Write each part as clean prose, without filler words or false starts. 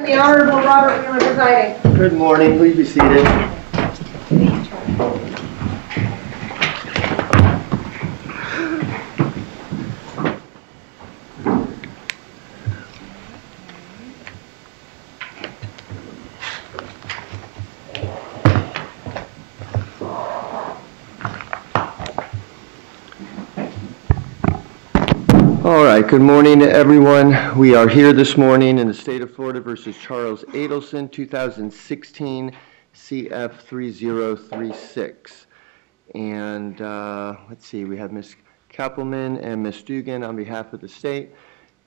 And the Honorable Robert Wheeler presiding. Good morning. Please be seated. All right, good morning to everyone. We are here this morning in the state of Florida versus Charles Adelson, 2016 CF 3036. And let's see, we have Ms. Kappelman and Ms. Dugan on behalf of the state,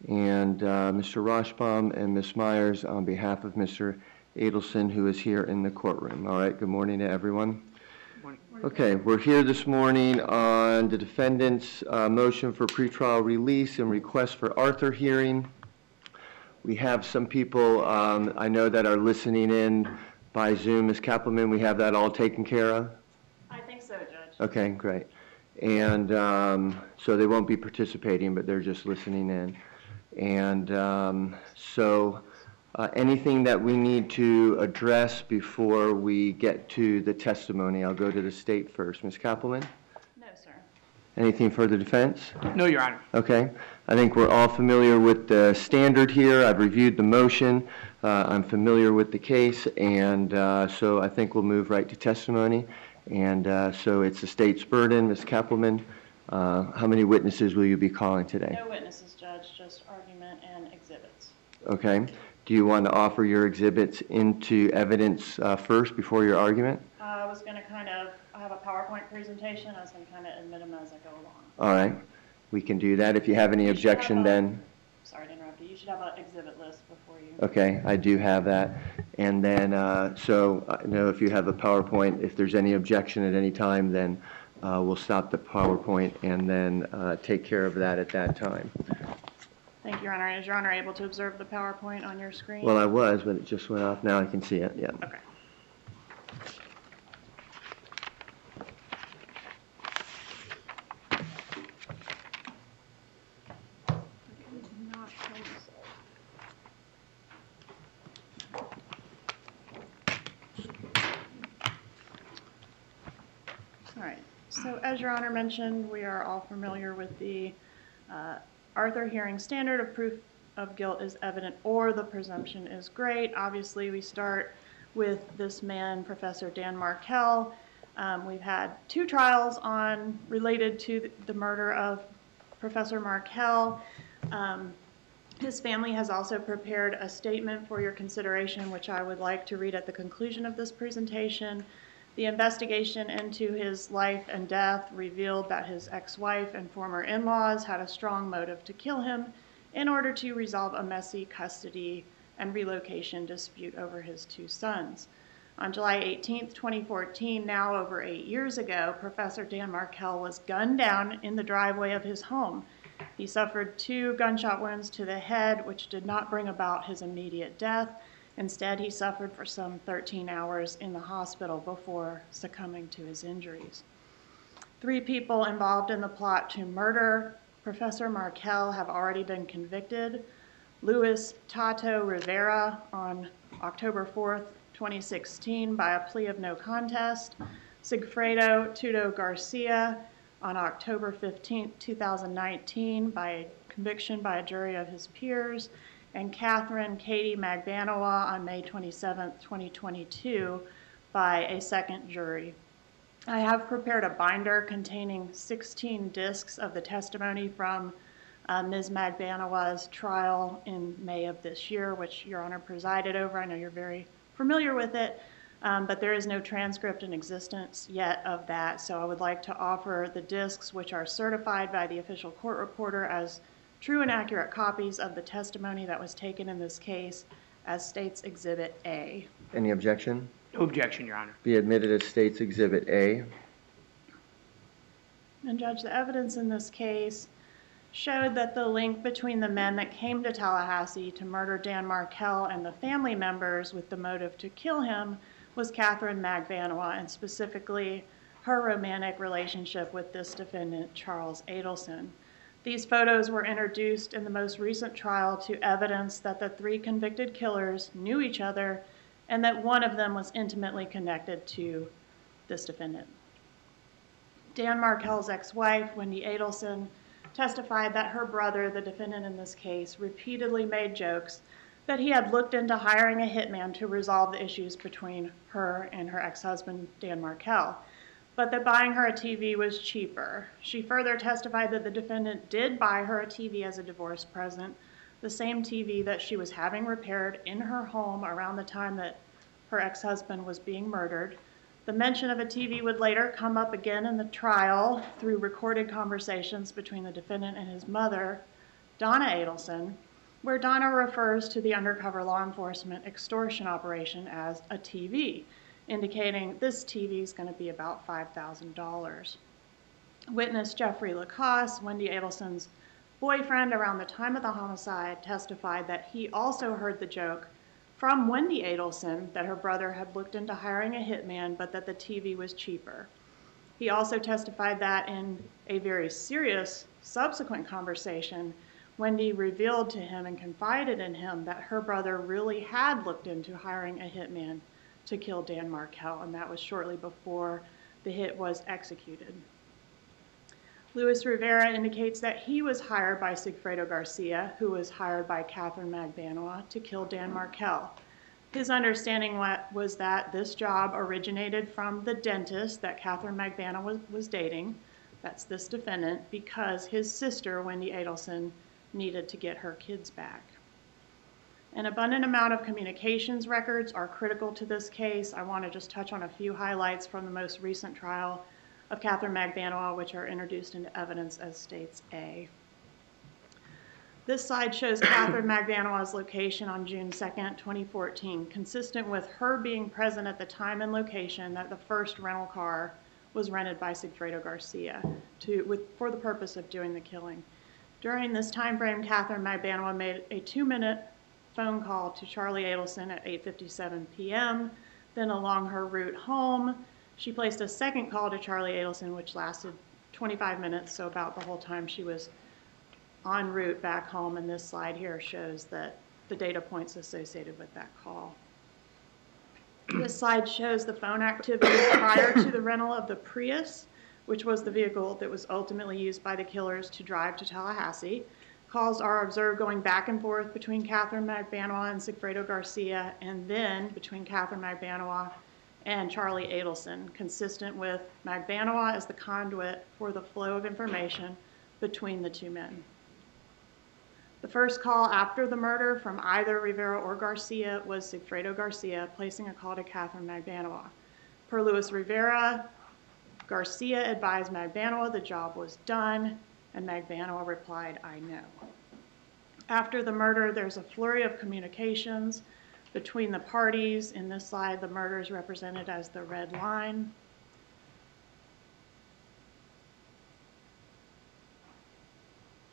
and Mr. Roshbaum and Ms. Myers on behalf of Mr. Adelson, who is here in the courtroom. All right, good morning to everyone. Okay, we're here this morning on the defendant's motion for pretrial release and request for Arthur hearing. We have some people I know that are listening in by Zoom. Ms. Kappelman, we have that all taken care of? I think so, Judge. Okay, great. And so they won't be participating, but they're just listening in. And anything that we need to address before we get to the testimony? I'll go to the state first. Ms. Kappelman? No, sir. Anything for the defense? No, Your Honor. Okay. I think we're all familiar with the standard here. I've reviewed the motion. I'm familiar with the case, and so I think we'll move right to testimony. And so it's the state's burden. Ms. Kappelman, how many witnesses will you be calling today? No witnesses, Judge, just argument and exhibits. Okay. Do you want to offer your exhibits into evidence first before your argument? I was going to I have a PowerPoint presentation. I was going to kind of admit them as I go along. All right. We can do that. If you have any objection, then. Sorry to interrupt you. You should have an exhibit list before you. Okay, I do have that. And then, so I know if you have a PowerPoint, if there's any objection at any time, then we'll stop the PowerPoint and then take care of that at that time. Thank you, Your Honor. Is Your Honor able to observe the PowerPoint on your screen? Well, I was, but it just went off. Now I can see it, yeah. Okay. All right. So as Your Honor mentioned, we are all familiar with the Arthur hearing standard of proof of guilt is evident or the presumption is great. Obviously, we start with this man, Professor Dan Markel. We've had 2 trials related to the murder of Professor Markel. His family has also prepared a statement for your consideration, which I would like to read at the conclusion of this presentation. The investigation into his life and death revealed that his ex-wife and former in-laws had a strong motive to kill him in order to resolve a messy custody and relocation dispute over his 2 sons. On July 18, 2014, now over 8 years ago, Professor Dan Markel was gunned down in the driveway of his home. He suffered 2 gunshot wounds to the head, which did not bring about his immediate death. Instead, he suffered for some 13 hours in the hospital before succumbing to his injuries. 3 people involved in the plot to murder Professor Markel have already been convicted. Luis Tato Rivera on October 4th, 2016 by a plea of no contest. Sigfredo Tudo Garcia on October 15, 2019 by conviction by a jury of his peers. And Catherine Katie Magdanoa on May 27, 2022 by a second jury. I have prepared a binder containing 16 discs of the testimony from Ms. Magdanoa's trial in May of this year, which Your Honor presided over. I know you're very familiar with it, but there is no transcript in existence yet of that, so I would like to offer the discs which are certified by the official court reporter as true and accurate copies of the testimony that was taken in this case as State's Exhibit A. Any objection? No objection, Your Honor. Be admitted as State's Exhibit A. And Judge, the evidence in this case showed that the link between the men that came to Tallahassee to murder Dan Markel and the family members with the motive to kill him was Catherine Magdanoa, and specifically her romantic relationship with this defendant, Charles Adelson. These photos were introduced in the most recent trial to evidence that the 3 convicted killers knew each other and that one of them was intimately connected to this defendant. Dan Markel's ex-wife, Wendy Adelson, testified that her brother, the defendant in this case, repeatedly made jokes that he had looked into hiring a hitman to resolve the issues between her and her ex-husband, Dan Markel, but that buying her a TV was cheaper. She further testified that the defendant did buy her a TV as a divorce present, the same TV that she was having repaired in her home around the time that her ex-husband was being murdered. The mention of a TV would later come up again in the trial through recorded conversations between the defendant and his mother, Donna Adelson, where Donna refers to the undercover law enforcement extortion operation as a TV, indicating this TV is going to be about $5,000. Witness Jeffrey Lacoste, Wendy Adelson's boyfriend around the time of the homicide, testified that he also heard the joke from Wendy Adelson that her brother had looked into hiring a hitman, but that the TV was cheaper. He also testified that in a very serious subsequent conversation, Wendy revealed to him and confided in him that her brother really had looked into hiring a hitman to kill Dan Markel, and that was shortly before the hit was executed. Luis Rivera indicates that he was hired by Sigfredo Garcia, who was hired by Catherine Magdanoa to kill Dan Markel. His understanding was that this job originated from the dentist that Catherine Magdanoa was dating, that's this defendant, because his sister, Wendy Adelson, needed to get her kids back. An abundant amount of communications records are critical to this case. I want to just touch on a few highlights from the most recent trial of Catherine Magdanoa, which are introduced into evidence as States A. This slide shows Catherine Magdanoa's location on June 2nd, 2014, consistent with her being present at the time and location that the first rental car was rented by Sigfredo Garcia for the purpose of doing the killing. During this time frame, Catherine Magdanoa made a 2-minute phone call to Charlie Adelson at 8:57 p.m. Then along her route home, she placed a second call to Charlie Adelson, which lasted 25 minutes, so about the whole time she was en route back home, and this slide here shows that the data points associated with that call. This slide shows the phone activity prior to the rental of the Prius, which was the vehicle that was ultimately used by the killers to drive to Tallahassee. Calls are observed going back and forth between Catherine Magdanoa and Sigfredo Garcia, and then between Catherine Magdanoa and Charlie Adelson, consistent with Magdanoa as the conduit for the flow of information between the two men. The first call after the murder from either Rivera or Garcia was Sigfredo Garcia placing a call to Catherine Magdanoa. Per Luis Rivera, Garcia advised Magdanoa the job was done, and Magdanoa replied, "I know." After the murder, there's a flurry of communications between the parties. In this slide, the murder is represented as the red line.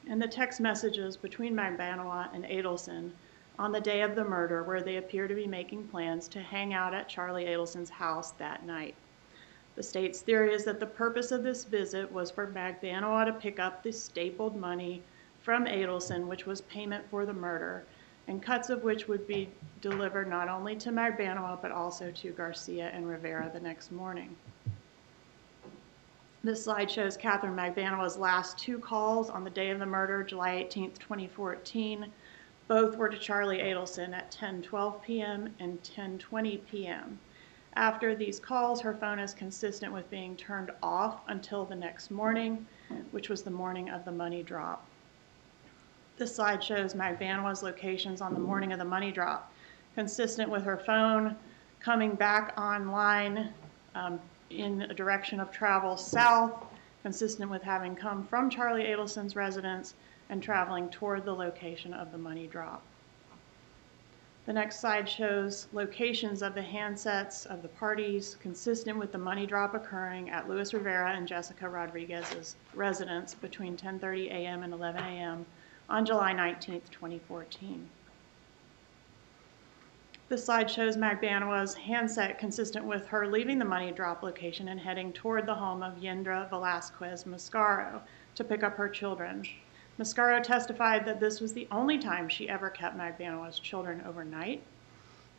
And the text messages between Magdanoa and Adelson on the day of the murder, where they appear to be making plans to hang out at Charlie Adelson's house that night. The state's theory is that the purpose of this visit was for Magdanoa to pick up the stapled money from Adelson, which was payment for the murder, and cuts of which would be delivered not only to Magdanoa but also to Garcia and Rivera the next morning. This slide shows Catherine Magdanoa's last 2 calls on the day of the murder, July 18th, 2014. Both were to Charlie Adelson at 10:12 p.m. and 10:20 p.m. After these calls, her phone is consistent with being turned off until the next morning, which was the morning of the money drop. This slide shows Magdanoa's locations on the morning of the money drop, consistent with her phone coming back online in a direction of travel south, consistent with having come from Charlie Adelson's residence and traveling toward the location of the money drop. The next slide shows locations of the handsets of the parties, consistent with the money drop occurring at Luis Rivera and Jessica Rodriguez's residence between 10:30 a.m. and 11 a.m. on July 19th, 2014. This slide shows Magdanoa's handset consistent with her leaving the money drop location and heading toward the home of Yendra Velasquez Mascaro to pick up her children. Mascaro testified that this was the only time she ever kept Magdanoa's children overnight,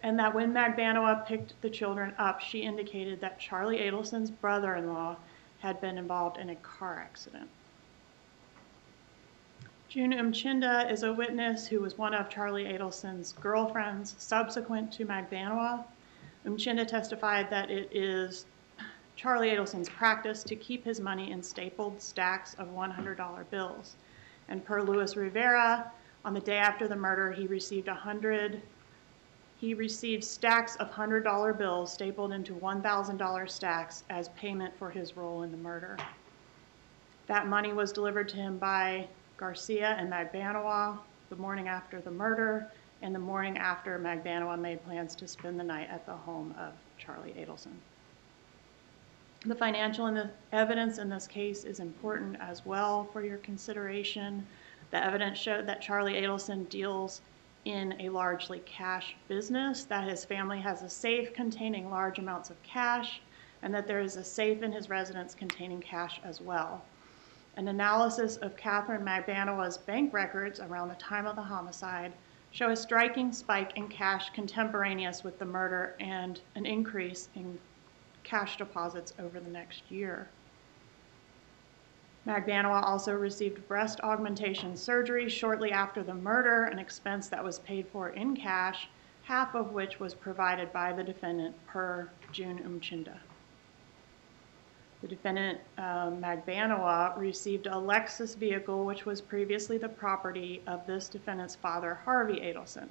and that when Magdanoa picked the children up, she indicated that Charlie Adelson's brother-in-law had been involved in a car accident. June Umchinda is a witness who was one of Charlie Adelson's girlfriends subsequent to Magdanoa. Umchinda testified that it is Charlie Adelson's practice to keep his money in stapled stacks of $100 bills. And per Luis Rivera, on the day after the murder, he received stacks of $100 bills stapled into $1,000 stacks as payment for his role in the murder. That money was delivered to him by Garcia and Magdanoa the morning after the murder, and the morning after Magdanoa made plans to spend the night at the home of Charlie Adelson. The financial evidence in this case is important as well for your consideration. The evidence showed that Charlie Adelson deals in a largely cash business, that his family has a safe containing large amounts of cash, and that there is a safe in his residence containing cash as well. An analysis of Catherine Magdanoa's bank records around the time of the homicide show a striking spike in cash contemporaneous with the murder and an increase in cash deposits over the next year. Magdanoa also received breast augmentation surgery shortly after the murder, an expense that was paid for in cash, half of which was provided by the defendant per June Umchinda. The defendant, Magdanoa, received a Lexus vehicle which was previously the property of this defendant's father, Harvey Adelson,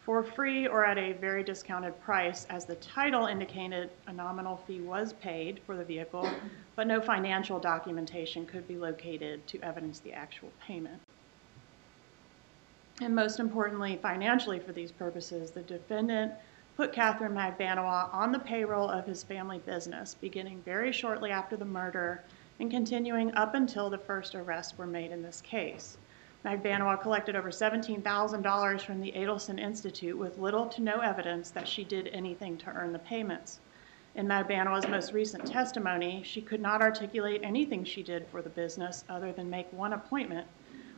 for free or at a very discounted price, as the title indicated a nominal fee was paid for the vehicle, but no financial documentation could be located to evidence the actual payment. And most importantly, financially for these purposes, the defendant put Catherine Magdanoa on the payroll of his family business, beginning very shortly after the murder and continuing up until the first arrests were made in this case. Magdanoa collected over $17,000 from the Adelson Institute with little to no evidence that she did anything to earn the payments. In Magdanoa's most recent testimony, she could not articulate anything she did for the business other than make one appointment,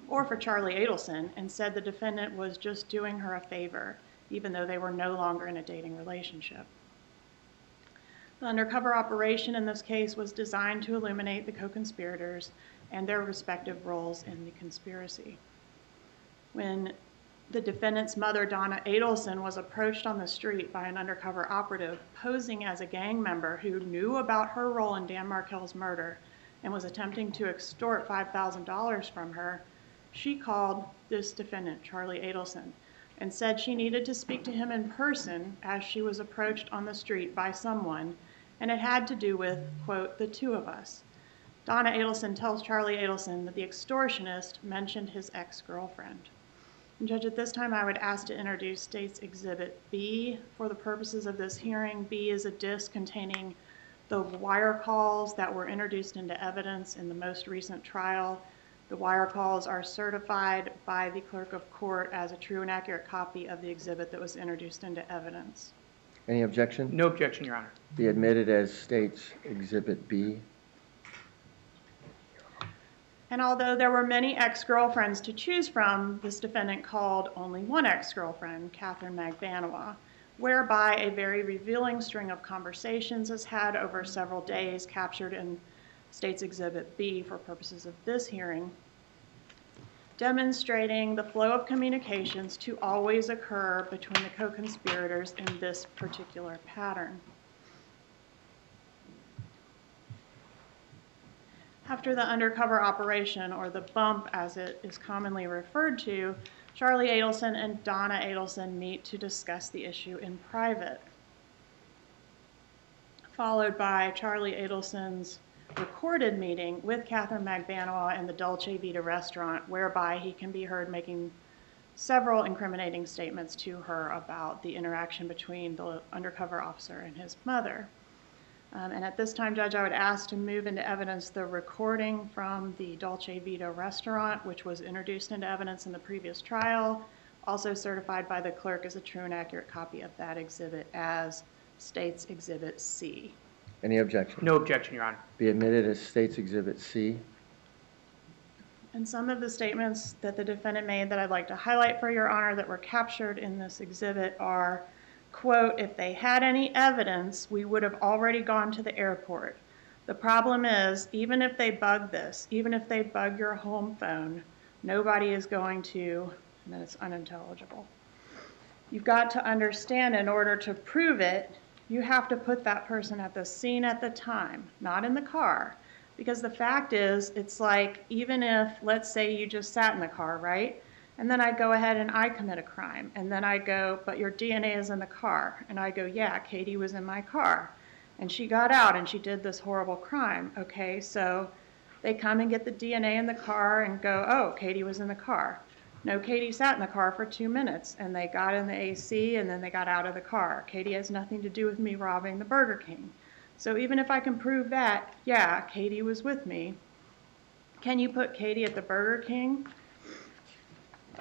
or for Charlie Adelson, and said the defendant was just doing her a favor, even though they were no longer in a dating relationship. The undercover operation in this case was designed to illuminate the co-conspirators and their respective roles in the conspiracy. When the defendant's mother, Donna Adelson, was approached on the street by an undercover operative posing as a gang member who knew about her role in Dan Markel's murder and was attempting to extort $5,000 from her, she called this defendant, Charlie Adelson, and said she needed to speak to him in person as she was approached on the street by someone, and it had to do with, quote, the two of us. Donna Adelson tells Charlie Adelson that the extortionist mentioned his ex-girlfriend. And Judge, at this time I would ask to introduce State's Exhibit B for the purposes of this hearing. B is a disc containing the wire calls that were introduced into evidence in the most recent trial. The wire calls are certified by the clerk of court as a true and accurate copy of the exhibit that was introduced into evidence. Any objection? No objection, Your Honor. Be admitted as State's Exhibit B. And although there were many ex-girlfriends to choose from, this defendant called only one ex-girlfriend, Catherine Magdanoa, whereby a very revealing string of conversations is had over several days captured in State's Exhibit B for purposes of this hearing, demonstrating the flow of communications to always occur between the co-conspirators in this particular pattern. After the undercover operation, or the bump as it is commonly referred to, Charlie Adelson and Donna Adelson meet to discuss the issue in private, followed by Charlie Adelson's recorded meeting with Catherine Magdanoa in the Dolce Vita restaurant, whereby he can be heard making several incriminating statements to her about the interaction between the undercover officer and his mother. And at this time, Judge, I would ask to move into evidence the recording from the Dolce Vita restaurant, which was introduced into evidence in the previous trial, also certified by the clerk as a true and accurate copy of that exhibit as State's Exhibit C. Any objection? No objection, Your Honor. Be admitted as State's Exhibit C. And some of the statements that the defendant made that I'd like to highlight for Your Honor that were captured in this exhibit are, quote, "If they had any evidence, we would have already gone to the airport. The problem is, even if they bug this, even if they bug your home phone, nobody is going to," and then it's unintelligible. You've got to understand, in order to prove it, you have to put that person at the scene at the time, not in the car. Because the fact is, it's like, even if, let's say you just sat in the car, right? And then I go ahead and I commit a crime. And then I go, but your DNA is in the car. And I go, yeah, Katie was in my car. And she got out and she did this horrible crime. Okay, so they come and get the DNA in the car and go, oh, Katie was in the car. No, Katie sat in the car for 2 minutes and they got in the AC and then they got out of the car. Katie has nothing to do with me robbing the Burger King. So even if I can prove that, yeah, Katie was with me, can you put Katie at the Burger King?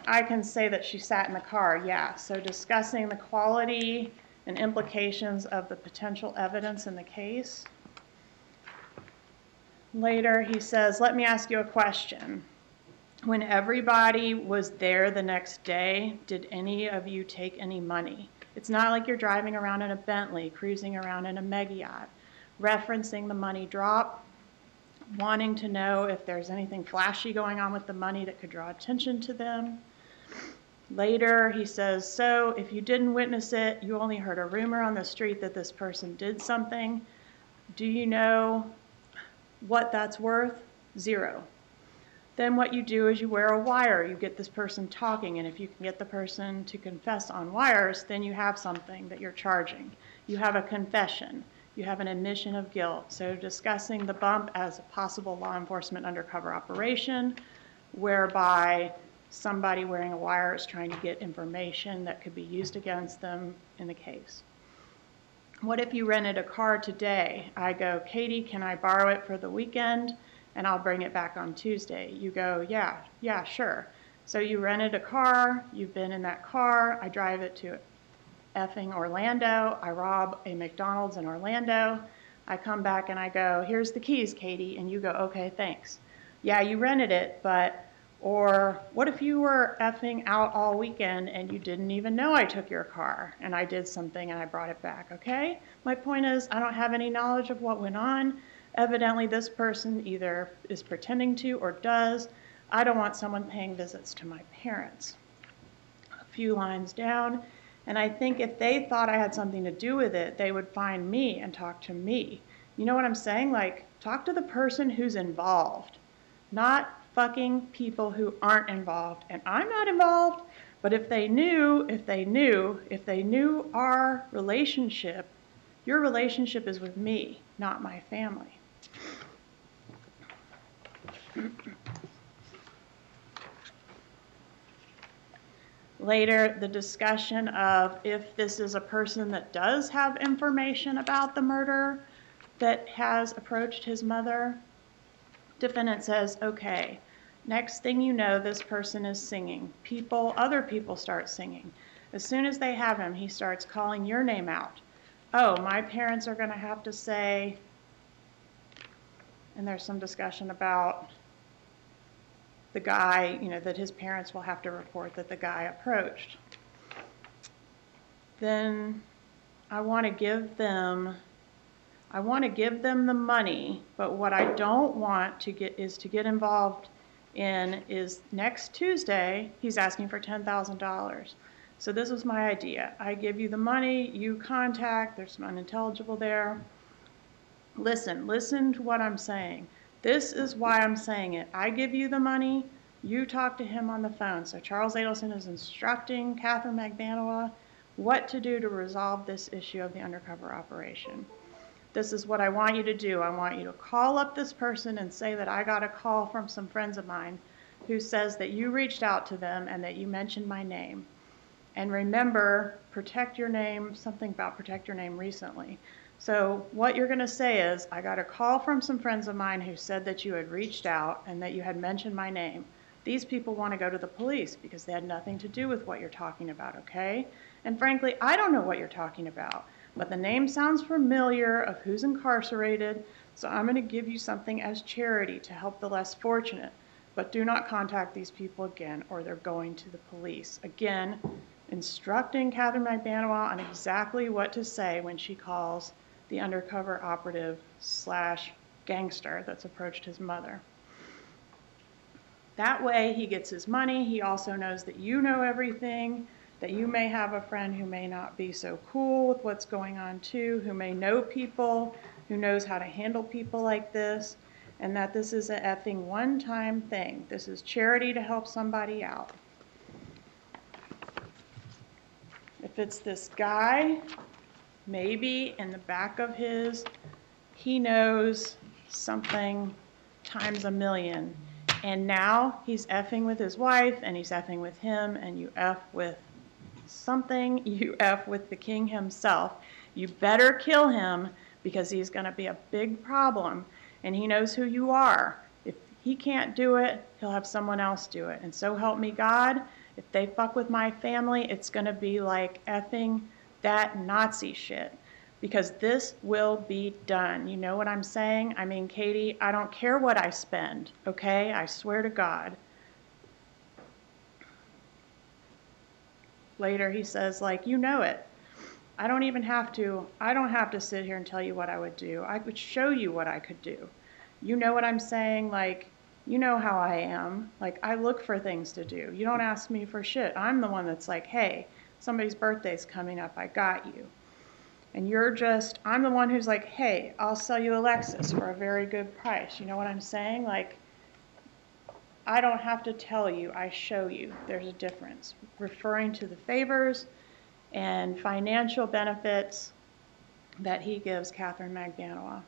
I can say that she sat in the car, yeah. So discussing the quality and implications of the potential evidence in the case. Later he says, let me ask you a question. When everybody was there the next day, did any of you take any money? It's not like you're driving around in a Bentley, cruising around in a mega yacht, referencing the money drop, wanting to know if there's anything flashy going on with the money that could draw attention to them. Later, he says, so if you didn't witness it, you only heard a rumor on the street that this person did something. Do you know what that's worth? 0. Then what you do is you wear a wire. You get this person talking, and if you can get the person to confess on wires, then you have something that you're charging. You have a confession. You have an admission of guilt. So discussing the bump as a possible law enforcement undercover operation, whereby somebody wearing a wire is trying to get information that could be used against them in the case. What if you rented a car today? I go, Katie, can I borrow it for the weekend? And I'll bring it back on Tuesday. You go, yeah, sure. So you rented a car, you've been in that car, I drive it to effing Orlando, I rob a McDonald's in Orlando, I come back and I go, here's the keys, Katie, and you go, okay, thanks. Yeah, you rented it, but, or what if you were effing out all weekend and you didn't even know I took your car and I did something and I brought it back, okay? My point is, I don't have any knowledge of what went on. Evidently, this person either is pretending to or does. I don't want someone paying visits to my parents. A few lines down, and I think if they thought I had something to do with it, they would find me and talk to me. You know what I'm saying? Like, talk to the person who's involved, not fucking people who aren't involved. And I'm not involved, but if they knew our relationship, your relationship is with me, not my family. Later, the discussion of if this is a person that does have information about the murder that has approached his mother. Defendant says, okay, next thing you know, this person is singing. Other people start singing. As soon as they have him, he starts calling your name out. Oh, my parents are going to have to say, and there's some discussion about the guy, that his parents will have to report that the guy approached. Then I want to give them the money, but what I don't want to get involved in is next Tuesday, he's asking for $10,000. So this was my idea. I give you the money, you contact, there's some unintelligible there. Listen to what I'm saying. This is why I'm saying it. I give you the money, you talk to him on the phone. So Charles Adelson is instructing Catherine Magdanoa what to do to resolve this issue of the undercover operation. This is what I want you to do. I want you to call up this person and say that I got a call from some friends of mine who says that you reached out to them and that you mentioned my name. And remember, protect your name, something about protect your name recently. So what you're going to say is, I got a call from some friends of mine who said that you had reached out and that you had mentioned my name. These people want to go to the police because they had nothing to do with what you're talking about, okay? And frankly, I don't know what you're talking about, but the name sounds familiar of who's incarcerated, so I'm going to give you something as charity to help the less fortunate. but do not contact these people again or they're going to the police. Again, instructing Catherine Magdanoa on exactly what to say when she calls the undercover operative / gangster that's approached his mother. That way he gets his money. He also knows that you know everything, that you may have a friend who may not be so cool with what's going on too, who may know people, who knows how to handle people like this, and that this is an effing one-time thing. This is charity to help somebody out. If it's this guy, maybe in the back of he knows something times a million. And now he's effing with his wife, and he's effing with him, and you F with something, you F with the king himself. You better kill him because he's going to be a big problem, and he knows who you are. If he can't do it, he'll have someone else do it. And so help me God, if they fuck with my family, it's going to be like effing that Nazi shit. Because this will be done. You know what I'm saying? I mean, Katie, I don't care what I spend, okay? I swear to God. Later he says, like, you know it. I don't have to sit here and tell you what I would do. I would show you what I could do. You know what I'm saying? Like, you know how I am. Like, I look for things to do. You don't ask me for shit. I'm the one that's like, hey, somebody's birthday's coming up. I got you. And I'm the one who's like, hey, I'll sell you a Lexus for a very good price. You know what I'm saying? Like, I don't have to tell you, I show you. There's a difference. Referring to the favors and financial benefits that he gives Catherine Magdanoa.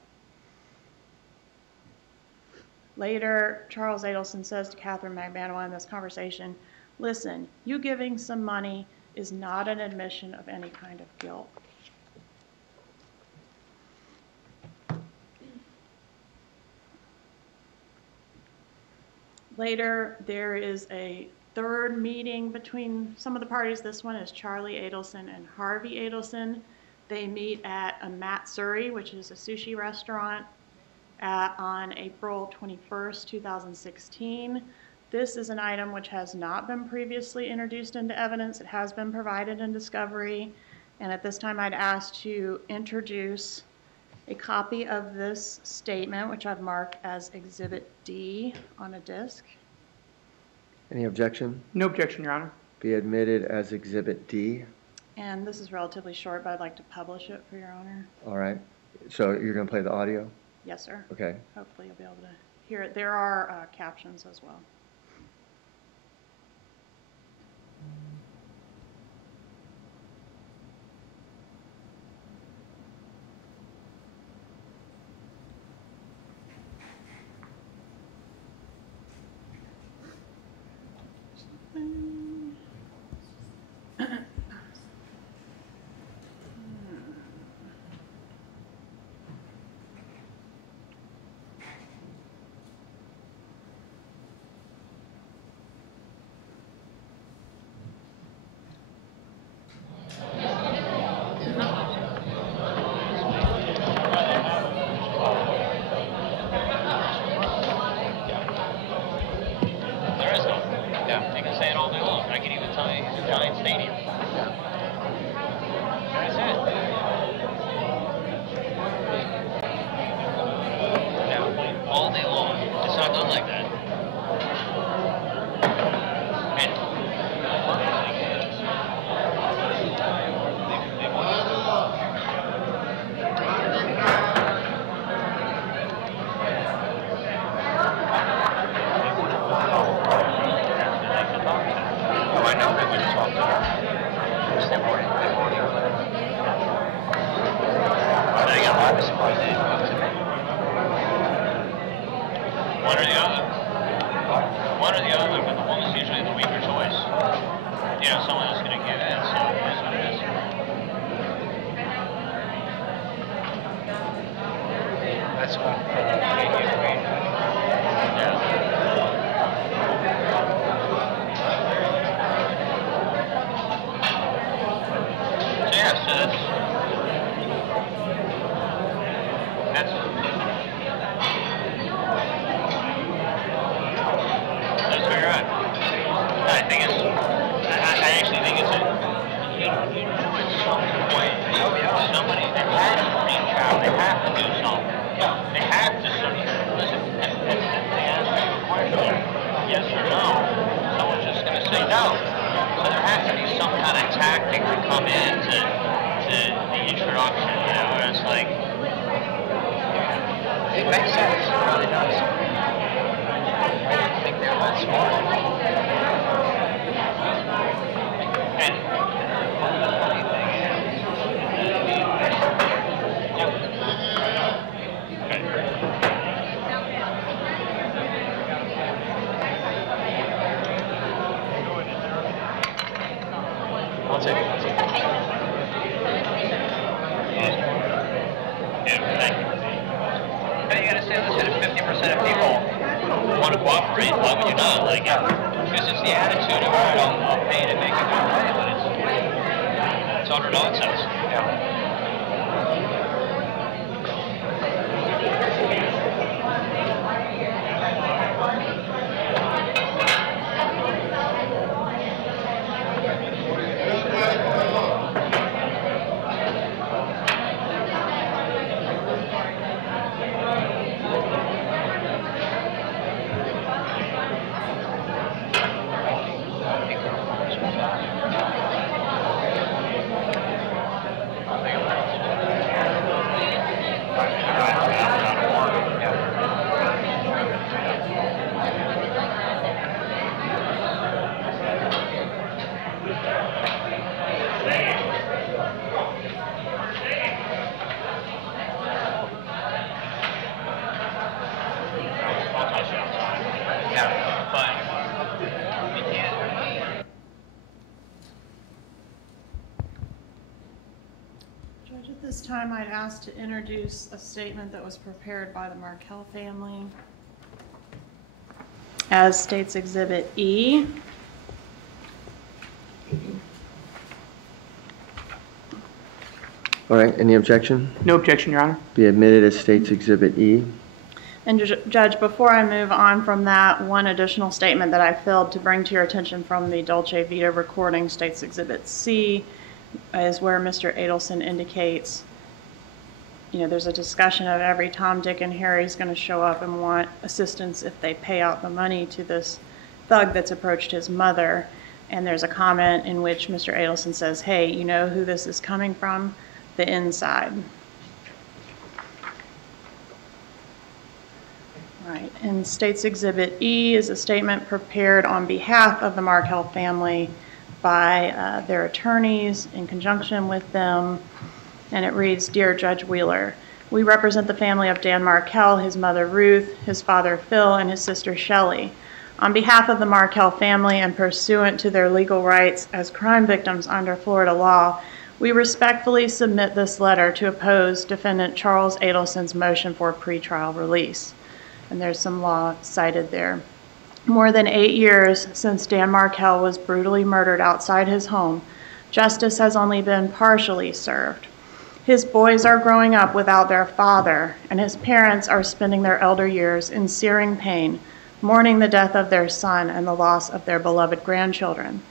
Later, Charles Adelson says to Catherine Magdanoa in this conversation, listen, you giving some money is not an admission of any kind of guilt. Later, there is a third meeting between some of the parties. This one is Charlie Adelson and Harvey Adelson. They meet at a Matsuri, which is a sushi restaurant, on April 21st, 2016. This is an item which has not been previously introduced into evidence. It has been provided in discovery. And at this time, I'd ask to introduce a copy of this statement, which I've marked as Exhibit D on a disc. Any objection? No objection, Your Honor. Be admitted as Exhibit D. And this is relatively short, but I'd like to publish it for Your Honor. All right. So you're going to play the audio? Yes, sir. Okay. Hopefully you'll be able to hear it. There are captions as well. somebody that has a pretrial, they have to do something. They have to listen. If they ask you a question, yes or no, someone's just going to say no. So there has to be some kind of tactic to come in to the introduction, you know, where it's like, it makes sense. It really does. I think they're that smart. And the funny thing is, I'll take it. Yeah, thank you. But you gotta say, listen, if 50% of people want to cooperate, why would you not? Like, because it's the attitude of, all right, I'll pay to make it go away, but it's utter nonsense. Yeah. Judge, at this time, I'd ask to introduce a statement that was prepared by the Markel family as states Exhibit E. All right, any objection? No objection, Your Honor. Be admitted as State's Exhibit E. And Judge, before I move on from that, one additional statement that I failed to bring to your attention from the Dolce Vita recording, states Exhibit C, is where Mr. Adelson indicates, you know, there's a discussion of every Tom, Dick, and Harry is going to show up and want assistance if they pay out the money to this thug that's approached his mother. And there's a comment in which Mr. Adelson says, hey, you know who this is coming from? The inside. Right, and states Exhibit E is a statement prepared on behalf of the Markel family by their attorneys in conjunction with them, and it reads, Dear Judge Wheeler, we represent the family of Dan Markel, his mother Ruth, his father Phil, and his sister Shelley. On behalf of the Markel family and pursuant to their legal rights as crime victims under Florida law, we respectfully submit this letter to oppose defendant Charles Adelson's motion for pretrial release. And there's some law cited there. More than 8 years since Dan Markel was brutally murdered outside his home, justice has only been partially served. His boys are growing up without their father, and his parents are spending their elder years in searing pain, mourning the death of their son and the loss of their beloved grandchildren.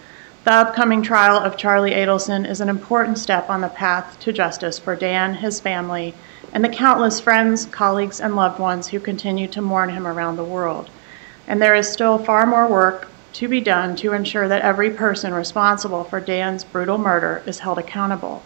The upcoming trial of Charlie Adelson is an important step on the path to justice for Dan, his family, and the countless friends, colleagues, and loved ones who continue to mourn him around the world. And there is still far more work to be done to ensure that every person responsible for Dan's brutal murder is held accountable.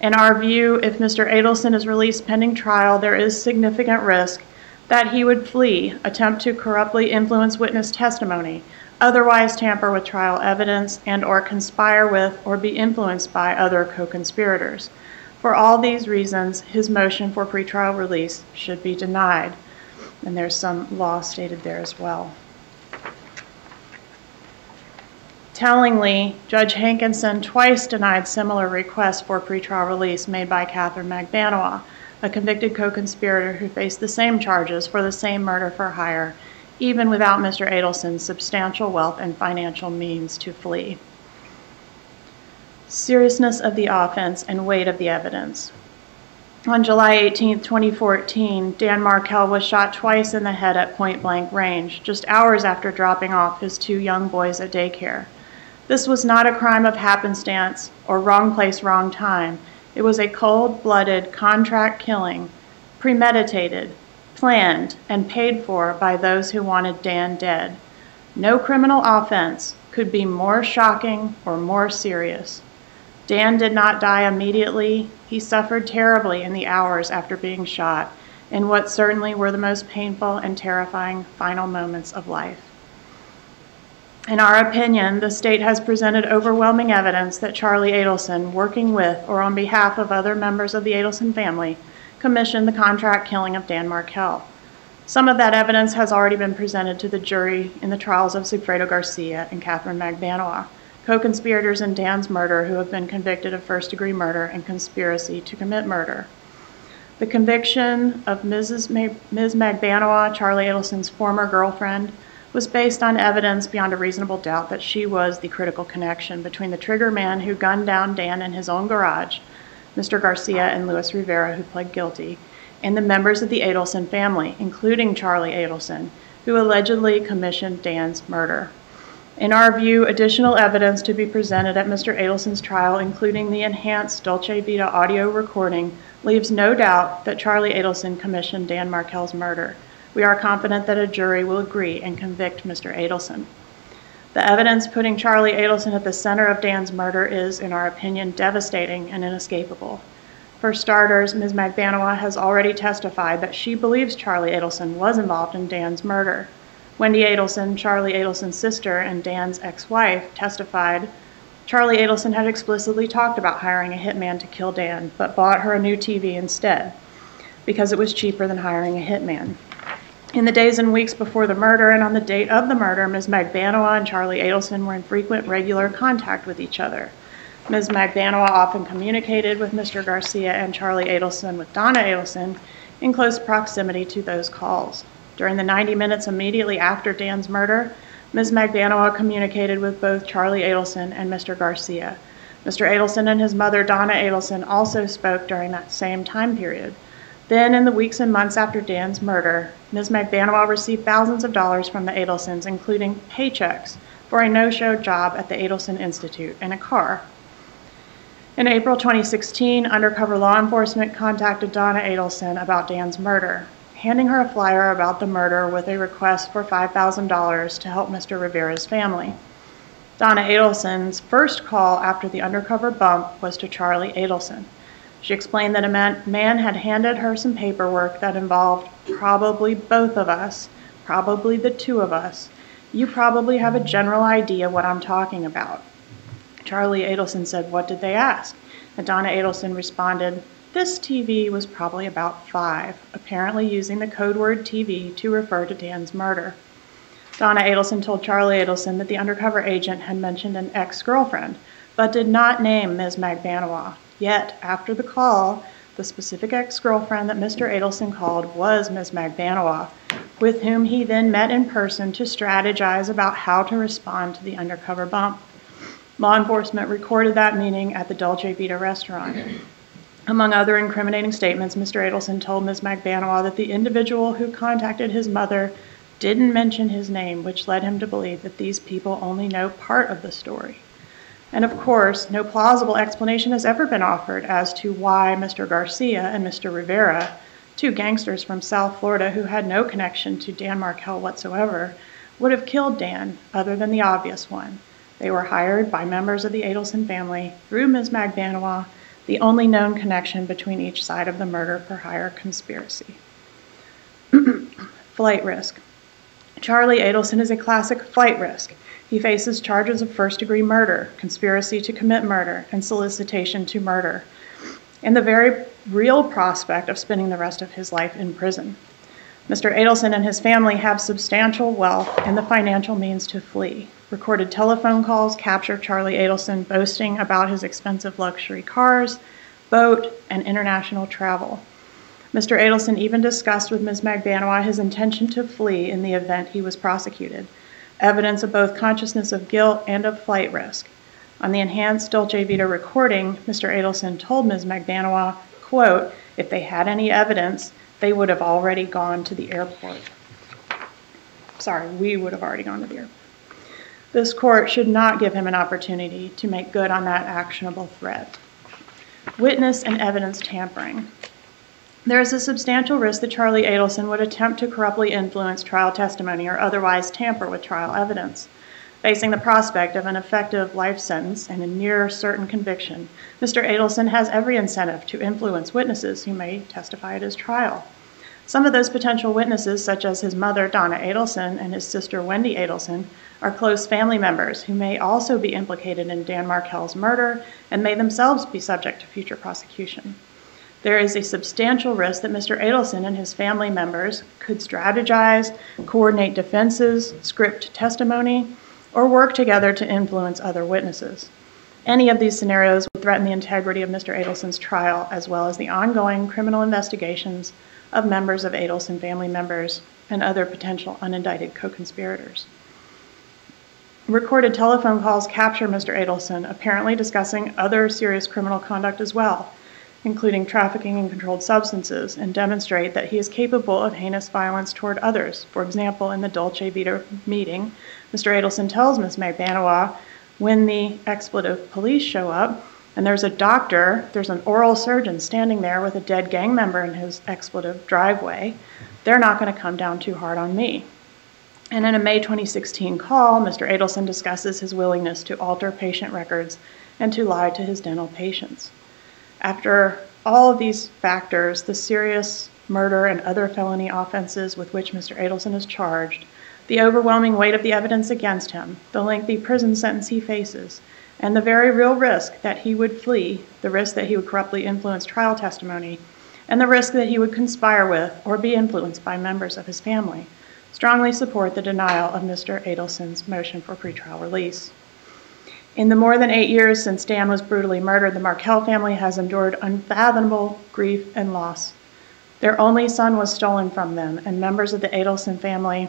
In our view, if Mr. Adelson is released pending trial, there is significant risk that he would flee, attempt to corruptly influence witness testimony, otherwise tamper with trial evidence, and or conspire with or be influenced by other co-conspirators. For all these reasons, his motion for pretrial release should be denied. And there's some law stated there as well. Tellingly, Judge Hankinson twice denied similar requests for pretrial release made by Catherine Magdanoa, a convicted co-conspirator who faced the same charges for the same murder for hire, even without Mr. Adelson's substantial wealth and financial means to flee. Seriousness of the offense and weight of the evidence. On July 18, 2014, Dan Markel was shot twice in the head at point-blank range, just hours after dropping off his 2 young boys at daycare. This was not a crime of happenstance or wrong place, wrong time. It was a cold-blooded contract killing, premeditated, planned, and paid for by those who wanted Dan dead. No criminal offense could be more shocking or more serious. Dan did not die immediately. He suffered terribly in the hours after being shot, in what certainly were the most painful and terrifying final moments of life. In our opinion, the state has presented overwhelming evidence that Charlie Adelson, working with or on behalf of other members of the Adelson family, commissioned the contract killing of Dan Markel. Some of that evidence has already been presented to the jury in the trials of Sigfredo Garcia and Catherine Magdanoa, co-conspirators in Dan's murder who have been convicted of first-degree murder and conspiracy to commit murder. The conviction of Ms. Magdanoa, Charlie Adelson's former girlfriend, was based on evidence beyond a reasonable doubt that she was the critical connection between the trigger man who gunned down Dan in his own garage, Mr. Garcia and Luis Rivera, who pled guilty, and the members of the Adelson family, including Charlie Adelson, who allegedly commissioned Dan's murder. In our view, additional evidence to be presented at Mr. Adelson's trial, including the enhanced Dolce Vita audio recording, leaves no doubt that Charlie Adelson commissioned Dan Markel's murder. We are confident that a jury will agree and convict Mr. Adelson. The evidence putting Charlie Adelson at the center of Dan's murder is, in our opinion, devastating and inescapable. For starters, Ms. Magdanoa has already testified that she believes Charlie Adelson was involved in Dan's murder. Wendy Adelson, Charlie Adelson's sister and Dan's ex-wife, testified Charlie Adelson had explicitly talked about hiring a hitman to kill Dan, but bought her a new TV instead because it was cheaper than hiring a hitman. In the days and weeks before the murder and on the date of the murder, Ms. Magdanoa and Charlie Adelson were in frequent, regular contact with each other. Ms. Magdanoa often communicated with Mr. Garcia and Charlie Adelson with Donna Adelson in close proximity to those calls. During the 90 minutes immediately after Dan's murder, Ms. Magdanoa communicated with both Charlie Adelson and Mr. Garcia. Mr. Adelson and his mother, Donna Adelson, also spoke during that same time period. Then, in the weeks and months after Dan's murder, Ms. Magdanoa received thousands of dollars from the Adelsons, including paychecks for a no-show job at the Adelson Institute and a car. In April 2016, undercover law enforcement contacted Donna Adelson about Dan's murder, handing her a flyer about the murder with a request for $5,000 to help Mr. Rivera's family. Donna Adelson's first call after the undercover bump was to Charlie Adelson. She explained that a man had handed her some paperwork that involved probably both of us, probably the two of us. You probably have a general idea what I'm talking about. Charlie Adelson said, "What did they ask?" And Donna Adelson responded, "This TV was probably about 5, apparently using the code word TV to refer to Dan's murder." Donna Adelson told Charlie Adelson that the undercover agent had mentioned an ex-girlfriend, but did not name Ms. Magdanoa. Yet, after the call, the specific ex-girlfriend that Mr. Adelson called was Ms. Magdanoa, with whom he then met in person to strategize about how to respond to the undercover bump. Law enforcement recorded that meeting at the Dolce Vita restaurant. Among other incriminating statements, Mr. Adelson told Ms. Magdanoa that the individual who contacted his mother didn't mention his name, which led him to believe that these people only know part of the story. And of course, no plausible explanation has ever been offered as to why Mr. Garcia and Mr. Rivera, two gangsters from South Florida who had no connection to Dan Markel whatsoever, would have killed Dan, other than the obvious one. They were hired by members of the Adelson family through Ms. Magdanoa, the only known connection between each side of the murder-for-hire conspiracy. Flight risk. Charlie Adelson is a classic flight risk. He faces charges of first-degree murder, conspiracy to commit murder, and solicitation to murder, and the very real prospect of spending the rest of his life in prison. Mr. Adelson and his family have substantial wealth and the financial means to flee. Recorded telephone calls capture Charlie Adelson boasting about his expensive luxury cars, boat, and international travel. Mr. Adelson even discussed with Ms. Magdanoa his intention to flee in the event he was prosecuted. Evidence of both consciousness of guilt and of flight risk. On the enhanced Dolce Vita recording, Mr. Adelson told Ms. Magdanoa, quote, "If they had any evidence, they would have already gone to the airport." Sorry, we would have already gone to the airport. This court should not give him an opportunity to make good on that actionable threat. Witness and evidence tampering. There is a substantial risk that Charlie Adelson would attempt to corruptly influence trial testimony or otherwise tamper with trial evidence. Facing the prospect of an effective life sentence and a near certain conviction, Mr. Adelson has every incentive to influence witnesses who may testify at his trial. Some of those potential witnesses, such as his mother, Donna Adelson, and his sister, Wendy Adelson, are close family members who may also be implicated in Dan Markel's murder and may themselves be subject to future prosecution. There is a substantial risk that Mr. Adelson and his family members could strategize, coordinate defenses, script testimony, or work together to influence other witnesses. Any of these scenarios would threaten the integrity of Mr. Adelson's trial, as well as the ongoing criminal investigations of members of Adelson family members and other potential unindicted co-conspirators. Recorded telephone calls capture Mr. Adelson apparently discussing other serious criminal conduct as well, including trafficking in controlled substances, and demonstrate that he is capable of heinous violence toward others. For example, in the Dolce Vita meeting, Mr. Adelson tells Ms. Magdanoa when the expletive police show up, and there's an oral surgeon standing there with a dead gang member in his expletive driveway, they're not going to come down too hard on me. And in a May 2016 call, Mr. Adelson discusses his willingness to alter patient records and to lie to his dental patients. After all of these factors, the serious murder and other felony offenses with which Mr. Adelson is charged, the overwhelming weight of the evidence against him, the lengthy prison sentence he faces, and the very real risk that he would flee, the risk that he would corruptly influence trial testimony, and the risk that he would conspire with or be influenced by members of his family, strongly support the denial of Mr. Adelson's motion for pretrial release. In the more than 8 years since Dan was brutally murdered, the Markel family has endured unfathomable grief and loss. Their only son was stolen from them, and members of the Adelson family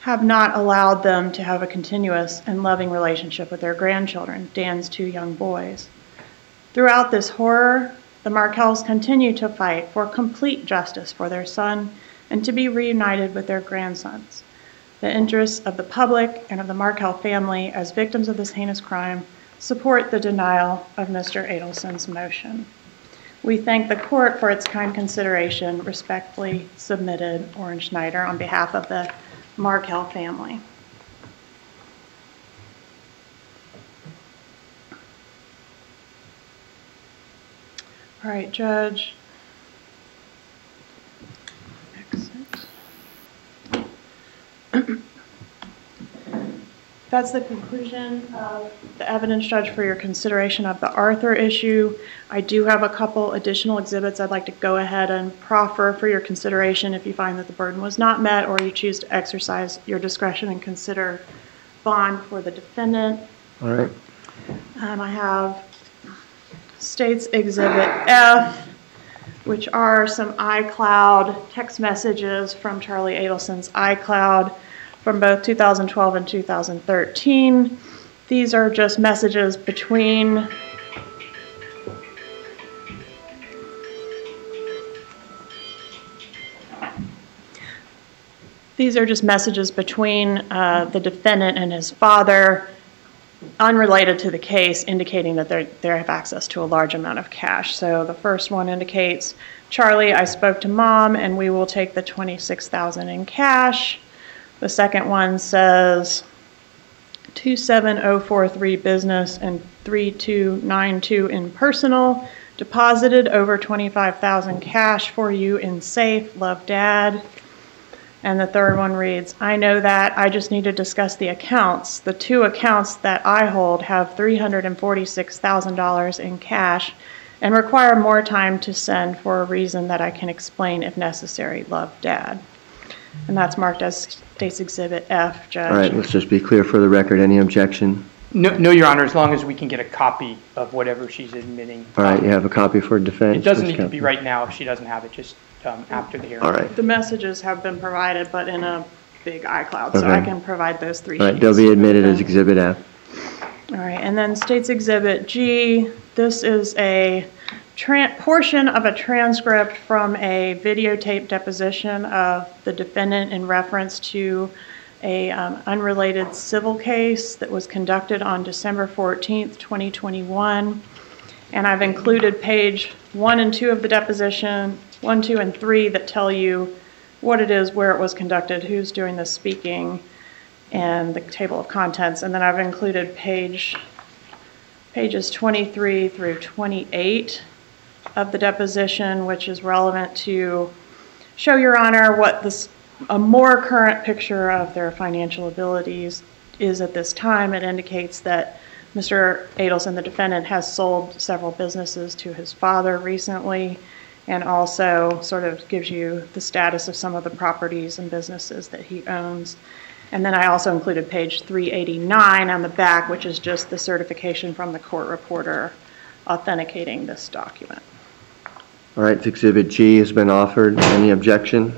have not allowed them to have a continuous and loving relationship with their grandchildren, Dan's 2 young boys. Throughout this horror, the Markels continue to fight for complete justice for their son and to be reunited with their grandsons. The interests of the public and of the Markel family as victims of this heinous crime support the denial of Mr. Adelson's motion. We thank the court for its kind consideration. Respectfully submitted, Orrin Schneider, on behalf of the Markel family. All right, Judge. Exit. That's the conclusion of the evidence, Judge, for your consideration of the Arthur issue. I do have a couple additional exhibits I'd like to go ahead and proffer for your consideration if you find that the burden was not met or you choose to exercise your discretion and consider bond for the defendant. All right. I have State's Exhibit F, which are some iCloud text messages from Charlie Adelson's iCloud from both 2012 and 2013. These are just messages between the defendant and his father, unrelated to the case, indicating that they have access to a large amount of cash. So the first one indicates, Charlie, I spoke to Mom and we will take the $26,000 in cash. The second one says 27043 business and 3292 in personal, deposited over $25,000 cash for you in safe, love, Dad. And the third one reads, I know that, I just need to discuss the accounts. The 2 accounts that I hold have $346,000 in cash and require more time to send for a reason that I can explain if necessary, love, Dad. And that's marked as State's Exhibit F, Judge. All right, let's just be clear for the record. Any objection? No, Your Honor, as long as we can get a copy of whatever she's admitting. All right, you have a copy for defense? It doesn't need to be right now if she doesn't have it, just after the hearing. All right. The messages have been provided, but in a big iCloud, so I can provide those 3 sheets. All right, they'll be admitted as Exhibit F. All right, and then State's Exhibit G, this is a portion of a transcript from a videotape deposition of the defendant in reference to a unrelated civil case that was conducted on December 14th, 2021. And I've included page 1 and 2 of the deposition, 1, 2, and 3 that tell you what it is, where it was conducted, who's doing the speaking, and the table of contents. And then I've included pages 23 through 28 of the deposition, which is relevant to show Your Honor what a more current picture of their financial abilities is at this time. It indicates that Mr. Adelson, the defendant, has sold several businesses to his father recently, and also sort of gives you the status of some of the properties and businesses that he owns. And then I also included page 389 on the back, which is just the certification from the court reporter authenticating this document. All right, Exhibit G has been offered. Any objection?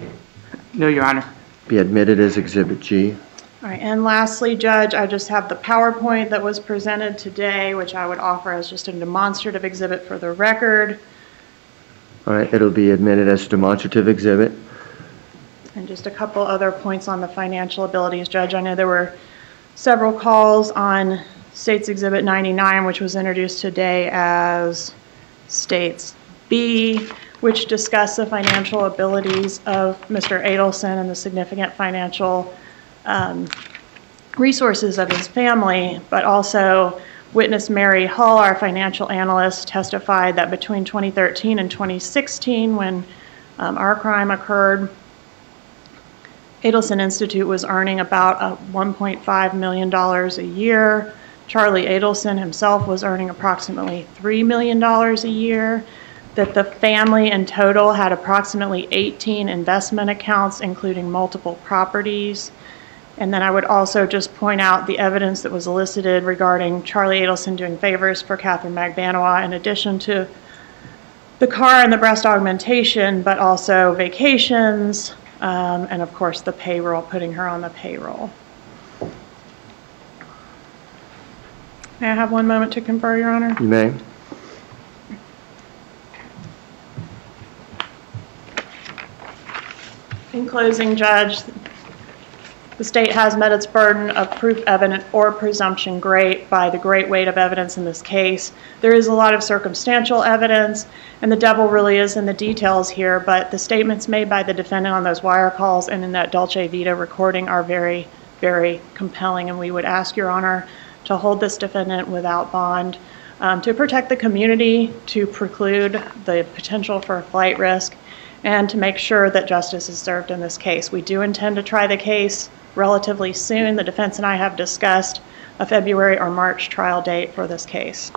No, Your Honor. Be admitted as Exhibit G. All right, and lastly, Judge, I just have the PowerPoint that was presented today, which I would offer as just a demonstrative exhibit for the record. All right, it'll be admitted as demonstrative exhibit. And just a couple other points on the financial abilities, Judge. I know there were several calls on States Exhibit 99, which was introduced today as States B, which discuss the financial abilities of Mr. Adelson and the significant financial resources of his family, but also witness Mary Hull, our financial analyst, testified that between 2013 and 2016, when our crime occurred, Adelson Institute was earning about $1.5 million a year. Charlie Adelson himself was earning approximately $3 million a year. That the family in total had approximately 18 investment accounts, including multiple properties. And then I would also just point out the evidence that was elicited regarding Charlie Adelson doing favors for Catherine Magdanoa, in addition to the car and the breast augmentation, but also vacations, and of course the payroll, putting her on the payroll. May I have one moment to confer, Your Honor? You may. In closing, Judge, the state has met its burden of proof evident or presumption great by the great weight of evidence in this case. There is a lot of circumstantial evidence, and the devil really is in the details here, but the statements made by the defendant on those wire calls and in that Dolce Vita recording are very, very compelling, and we would ask Your Honor to hold this defendant without bond, to protect the community, to preclude the potential for flight risk, and to make sure that justice is served in this case. We do intend to try the case relatively soon. The defense and I have discussed a February or March trial date for this case.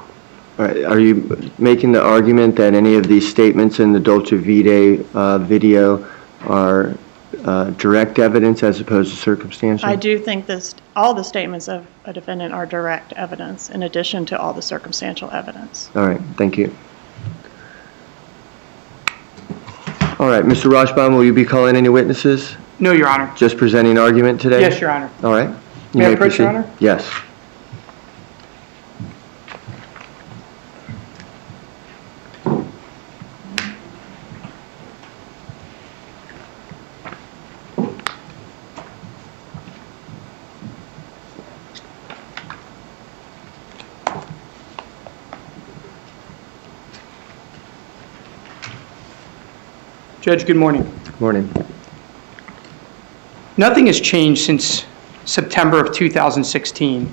All right, are you making the argument that any of these statements in the Dolce Vita video are direct evidence as opposed to circumstantial? I do think all the statements of a defendant are direct evidence in addition to all the circumstantial evidence. All right, thank you. All right, Mr. Rochbaum, will you be calling any witnesses? No, Your Honor. Just presenting argument today? Yes, Your Honor. All right. You May I may approach, Your proceed. Honor? Yes. Judge, good morning. Good morning. Nothing has changed since September of 2016,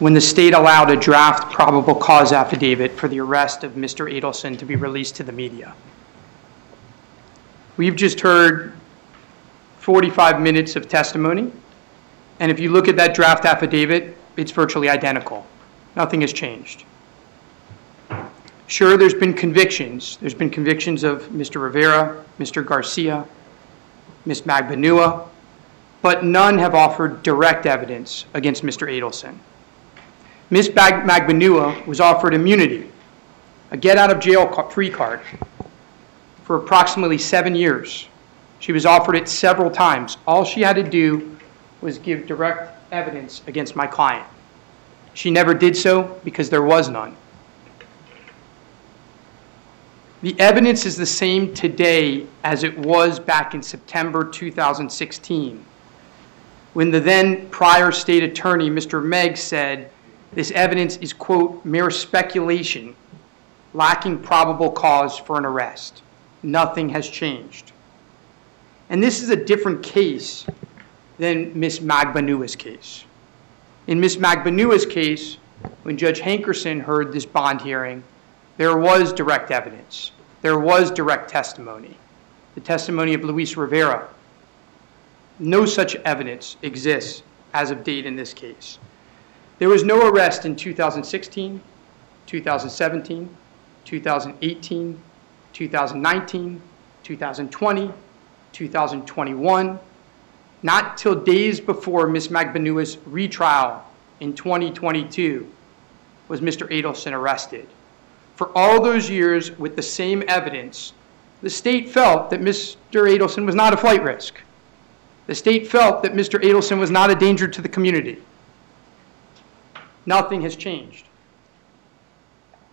when the state allowed a draft probable cause affidavit for the arrest of Mr. Adelson to be released to the media. We've just heard 45 minutes of testimony, and if you look at that draft affidavit, it's virtually identical. Nothing has changed. Sure, there's been convictions. There's been convictions of Mr. Rivera, Mr. Garcia, Ms. Magdanoa, but none have offered direct evidence against Mr. Adelson. Ms. Magdanoa was offered immunity, a get-out-of-jail-free card, for approximately 7 years. She was offered it several times. All she had to do was give direct evidence against my client. She never did so because there was none. The evidence is the same today as it was back in September 2016, when the then prior state attorney, Mr. Megg, said this evidence is, quote, mere speculation, lacking probable cause for an arrest. Nothing has changed. And this is a different case than Ms. Magdanoa's case. In Ms. Magdanoa's case, when Judge Hankerson heard this bond hearing, there was direct evidence. There was direct testimony. The testimony of Luis Rivera. No such evidence exists as of date in this case. There was no arrest in 2016, 2017, 2018, 2019, 2020, 2021. Not till days before Ms. Magdanoa's retrial in 2022 was Mr. Adelson arrested. For all those years with the same evidence, the state felt that Mr. Adelson was not a flight risk. The state felt that Mr. Adelson was not a danger to the community. Nothing has changed.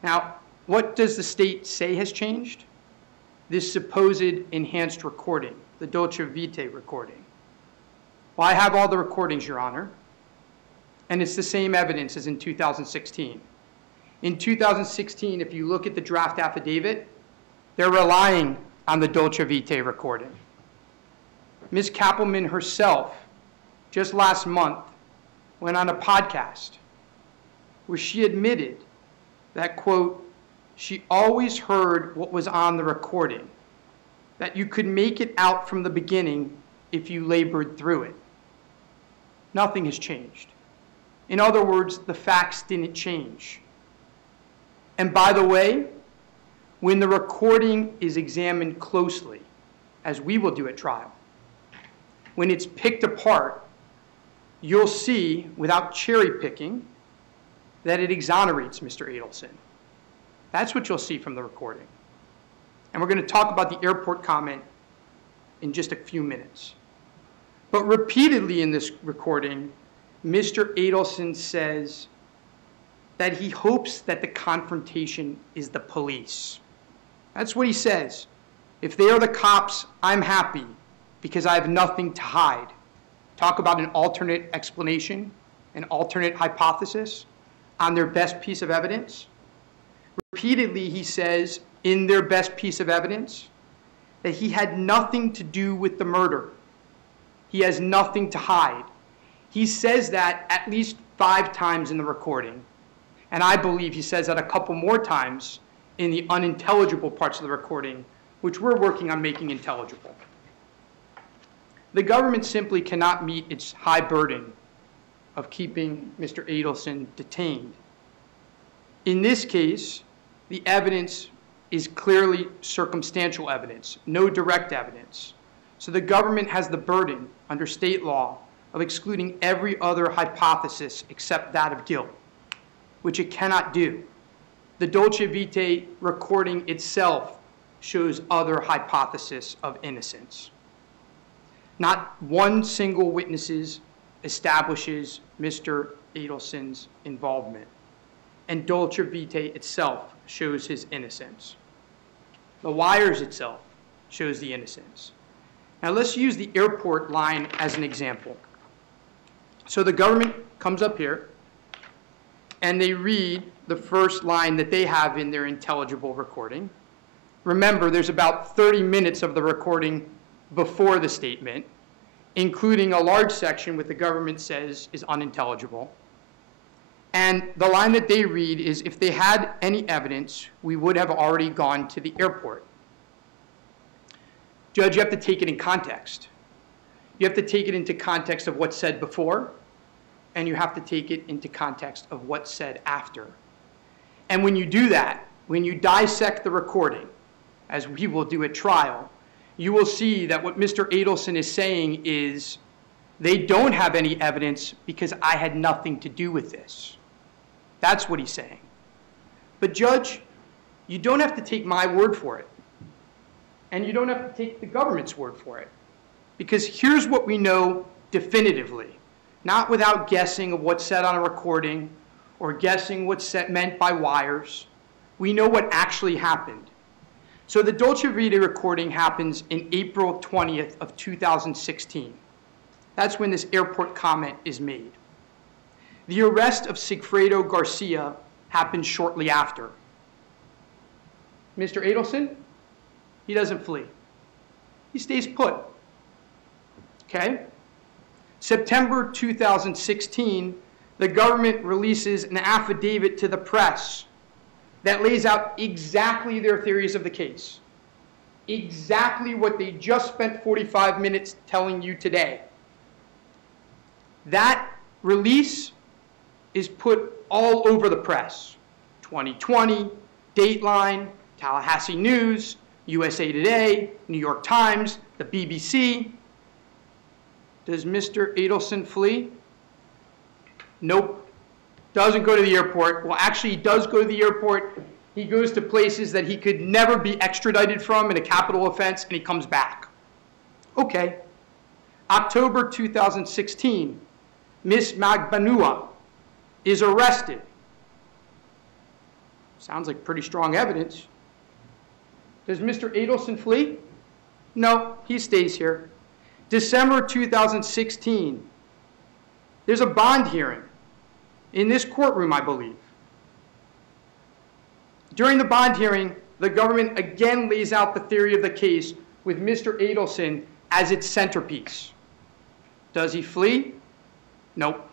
Now, what does the state say has changed? This supposed enhanced recording, the Dolce Vita recording. Well, I have all the recordings, Your Honor, and it's the same evidence as in 2016. In 2016, if you look at the draft affidavit, they're relying on the Dolce Vita recording. Ms. Kappelman herself, just last month, went on a podcast where she admitted that, quote, she always heard what was on the recording, that you could make it out from the beginning if you labored through it. Nothing has changed. In other words, the facts didn't change. And by the way, when the recording is examined closely, as we will do at trial, when it's picked apart, you'll see, without cherry picking, that it exonerates Mr. Adelson. That's what you'll see from the recording. And we're going to talk about the airport comment in just a few minutes. But repeatedly in this recording, Mr. Adelson says that he hopes that the confrontation is the police. That's what he says. If they are the cops, I'm happy because I have nothing to hide. Talk about an alternate explanation, an alternate hypothesis on their best piece of evidence. Repeatedly, he says in their best piece of evidence that he had nothing to do with the murder. He has nothing to hide. He says that at least 5 times in the recording. And I believe he says that a couple more times in the unintelligible parts of the recording, which we're working on making intelligible. The government simply cannot meet its high burden of keeping Mr. Adelson detained. In this case, the evidence is clearly circumstantial evidence, no direct evidence. So the government has the burden under state law of excluding every other hypothesis except that of guilt, which it cannot do. The Dolce Vita recording itself shows other hypothesis of innocence. Not one single witness establishes Mr. Adelson's involvement, and Dolce Vita itself shows his innocence. The wires itself shows the innocence. Now let's use the airport line as an example. So the government comes up here and they read the first line that they have in their intelligible recording. Remember, there's about 30 minutes of the recording before the statement, including a large section what the government says is unintelligible. And the line that they read is, if they had any evidence, we would have already gone to the airport. Judge, you have to take it in context. You have to take it into context of what's said before, and you have to take it into context of what's said after. And when you do that, when you dissect the recording, as we will do at trial, you will see that what Mr. Adelson is saying is, they don't have any evidence because I had nothing to do with this. That's what he's saying. But Judge, you don't have to take my word for it. And you don't have to take the government's word for it. Because here's what we know definitively, not without guessing of what's said on a recording or guessing what's meant by wires. We know what actually happened. So the Dolce Vita recording happens in April 20th of 2016. That's when this airport comment is made. The arrest of Sigfredo Garcia happens shortly after. Mr. Adelson, he doesn't flee. He stays put. Okay? September 2016, the government releases an affidavit to the press that lays out exactly their theories of the case. Exactly what they just spent 45 minutes telling you today. That release is put all over the press. 2020, Dateline, Tallahassee News, USA Today, New York Times, the BBC. Does Mr. Adelson flee? Nope. Doesn't go to the airport. Well, actually, he does go to the airport. He goes to places that he could never be extradited from in a capital offense, and he comes back. Okay. October 2016, Miss Magdanoa is arrested. Sounds like pretty strong evidence. Does Mr. Adelson flee? No, he stays here. December 2016, there's a bond hearing in this courtroom, I believe. During the bond hearing, the government again lays out the theory of the case with Mr. Adelson as its centerpiece. Does he flee? Nope.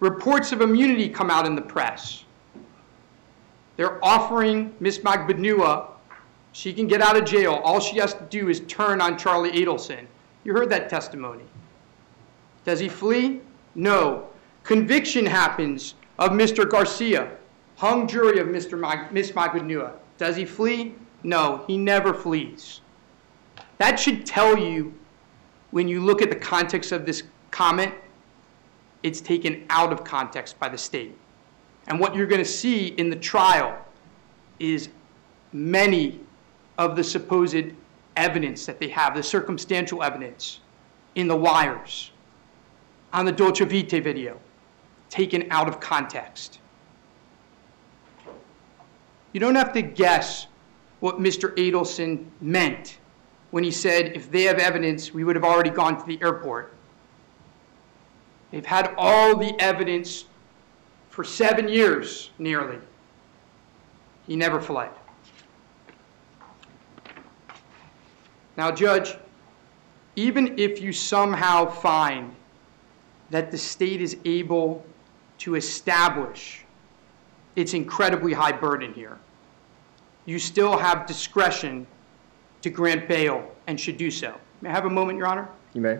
Reports of immunity come out in the press. They're offering Miss Magdanoa, she can get out of jail. All she has to do is turn on Charlie Adelson. You heard that testimony. Does he flee? No. Conviction happens of Mr. Garcia. Hung jury of Miss Magdanoa. Does he flee? No, he never flees. That should tell you, when you look at the context of this comment, it's taken out of context by the state. And what you're going to see in the trial is many of the supposed evidence that they have, the circumstantial evidence in the wires, on the Dolce Vita video, taken out of context. You don't have to guess what Mr. Adelson meant when he said, if they have evidence, we would have already gone to the airport. They've had all the evidence for 7 years, nearly. He never fled. Now, Judge, even if you somehow find that the state is able to establish its incredibly high burden here, you still have discretion to grant bail and should do so. May I have a moment, Your Honor? You may.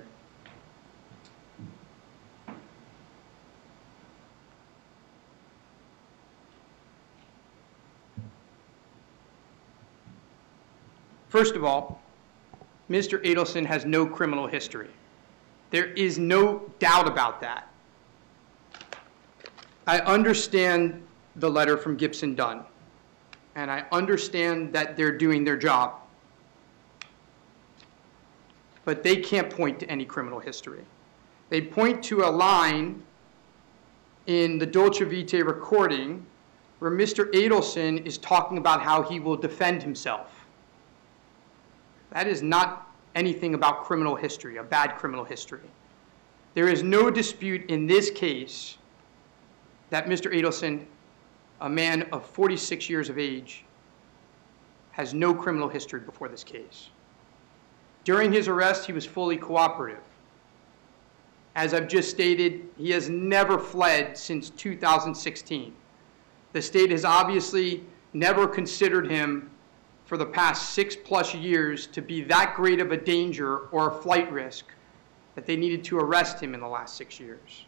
First of all, Mr. Adelson has no criminal history. There is no doubt about that. I understand the letter from Gibson Dunn, and I understand that they're doing their job, but they can't point to any criminal history. They point to a line in the Dolce Vita recording where Mr. Adelson is talking about how he will defend himself. That is not anything about criminal history, a bad criminal history. There is no dispute in this case that Mr. Adelson, a man of 46 years of age, has no criminal history before this case. During his arrest, he was fully cooperative. As I've just stated, he has never fled since 2016. The state has obviously never considered him for the past 6+ years to be that great of a danger or a flight risk that they needed to arrest him in the last 6 years.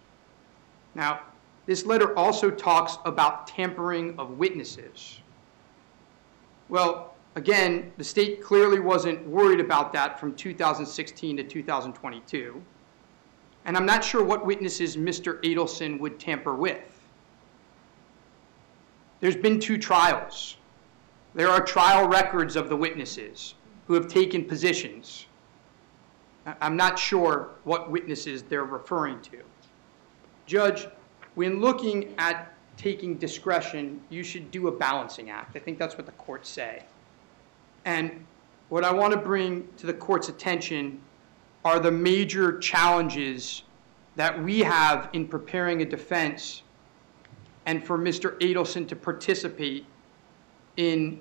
Now, this letter also talks about tampering of witnesses. Well, again, the state clearly wasn't worried about that from 2016 to 2022. And I'm not sure what witnesses Mr. Adelson would tamper with. There's been 2 trials. There are trial records of the witnesses who have taken positions. I'm not sure what witnesses they're referring to. Judge, when looking at taking discretion, you should do a balancing act. I think that's what the courts say. And what I want to bring to the court's attention are the major challenges that we have in preparing a defense and for Mr. Adelson to participate in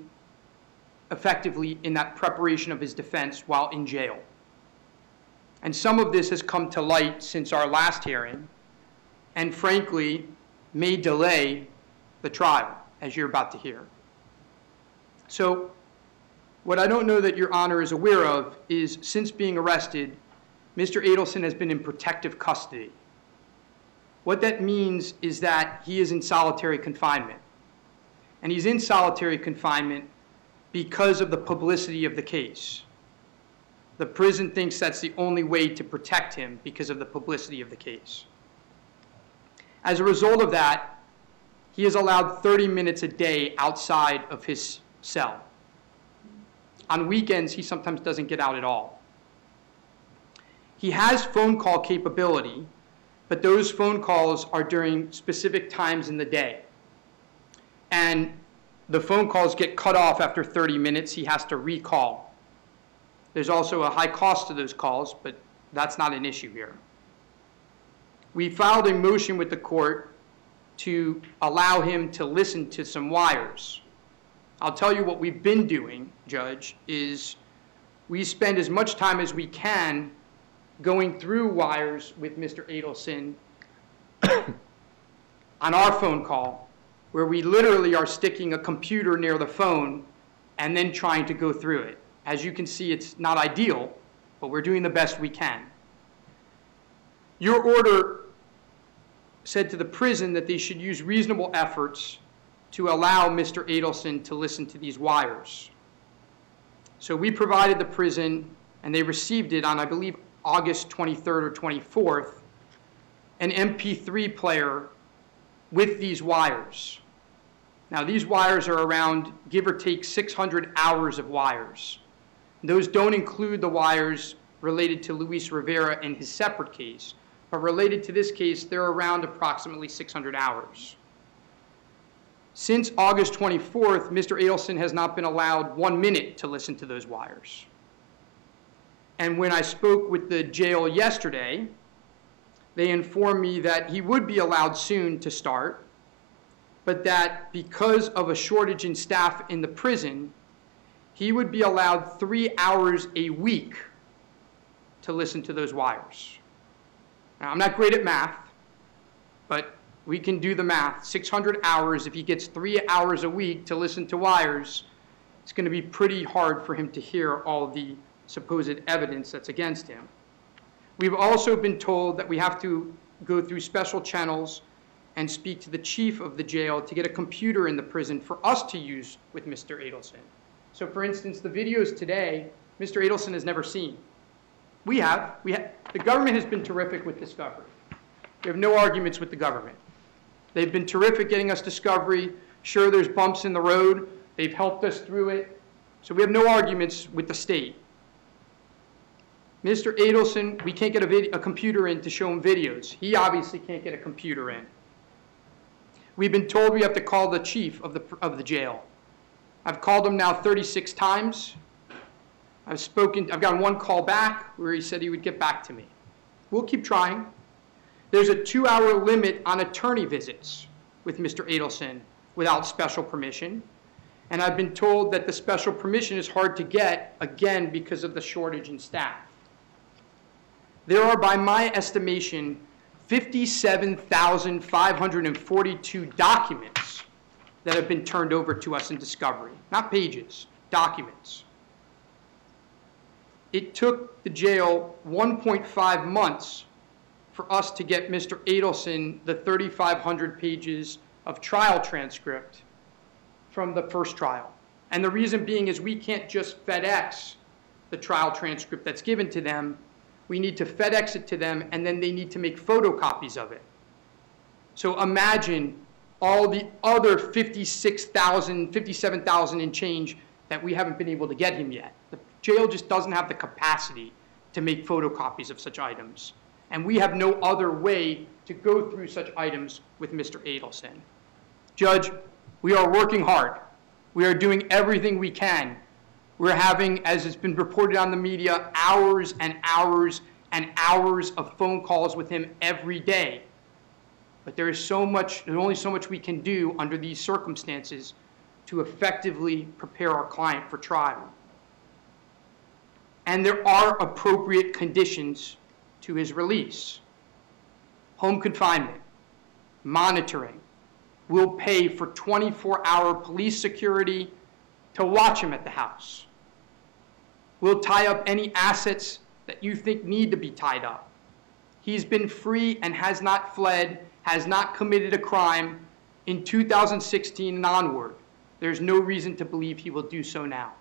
effectively in that preparation of his defense while in jail. And some of this has come to light since our last hearing, and frankly, may delay the trial, as you're about to hear. So, what I don't know that Your Honor is aware of is, since being arrested, Mr. Adelson has been in protective custody. What that means is that he is in solitary confinement. And he's in solitary confinement because of the publicity of the case. The prison thinks that's the only way to protect him because of the publicity of the case. As a result of that, he is allowed 30 minutes a day outside of his cell. On weekends, he sometimes doesn't get out at all. He has phone call capability, but those phone calls are during specific times in the day. And the phone calls get cut off after 30 minutes. He has to recall. There's also a high cost to those calls, but that's not an issue here. We filed a motion with the court to allow him to listen to some wires. I'll tell you what we've been doing, Judge, is we spend as much time as we can going through wires with Mr. Adelson on our phone call, where we literally are sticking a computer near the phone and then trying to go through it. As you can see, it's not ideal, but we're doing the best we can. Your order said to the prison that they should use reasonable efforts to allow Mr. Adelson to listen to these wires. So we provided the prison, and they received it on, I believe, August 23rd or 24th, an MP3 player with these wires. Now, these wires are around, give or take, 600 hours of wires. Those don't include the wires related to Luis Rivera and his separate case, but related to this case, they're around approximately 600 hours. Since August 24th, Mr. Adelson has not been allowed 1 minute to listen to those wires. And when I spoke with the jail yesterday, they informed me that he would be allowed soon to start, but that because of a shortage in staff in the prison, he would be allowed 3 hours a week to listen to those wires. Now, I'm not great at math, but we can do the math. 600 hours, if he gets 3 hours a week to listen to wires, it's going to be pretty hard for him to hear all the supposed evidence that's against him. We've also been told that we have to go through special channels and speak to the chief of the jail to get a computer in the prison for us to use with Mr. Adelson. So for instance, the videos today, Mr. Adelson has never seen. We have. The government has been terrific with discovery. We have no arguments with the government. They've been terrific getting us discovery. Sure, there's bumps in the road. They've helped us through it. So we have no arguments with the state. Mr. Adelson, we can't get a computer in to show him videos. He obviously can't get a computer in. We've been told we have to call the chief of the jail. I've called him now 36 times. I've gotten one call back where he said he would get back to me. We'll keep trying. There's a 2-hour limit on attorney visits with Mr. Adelson without special permission. And I've been told that the special permission is hard to get, again, because of the shortage in staff. There are, by my estimation, 57,542 documents that have been turned over to us in discovery. Not pages, documents. It took the jail 1.5 months for us to get Mr. Adelson the 3,500 pages of trial transcript from the first trial. And the reason being is we can't just FedEx the trial transcript that's given to them. We need to FedEx it to them, and then they need to make photocopies of it. So imagine all the other 56,000, 57,000 and change that we haven't been able to get him yet. The jail just doesn't have the capacity to make photocopies of such items. And we have no other way to go through such items with Mr. Adelson. Judge, we are working hard. We are doing everything we can We're having, as it's been reported on the media, hours and hours and hours of phone calls with him every day. But there's only so much we can do under these circumstances to effectively prepare our client for trial. And there are appropriate conditions to his release. Home confinement, monitoring. We'll pay for 24-hour police security to watch him at the house. We'll tie up any assets that you think need to be tied up. He's been free and has not fled, has not committed a crime in 2016 and onward. There's no reason to believe he will do so now.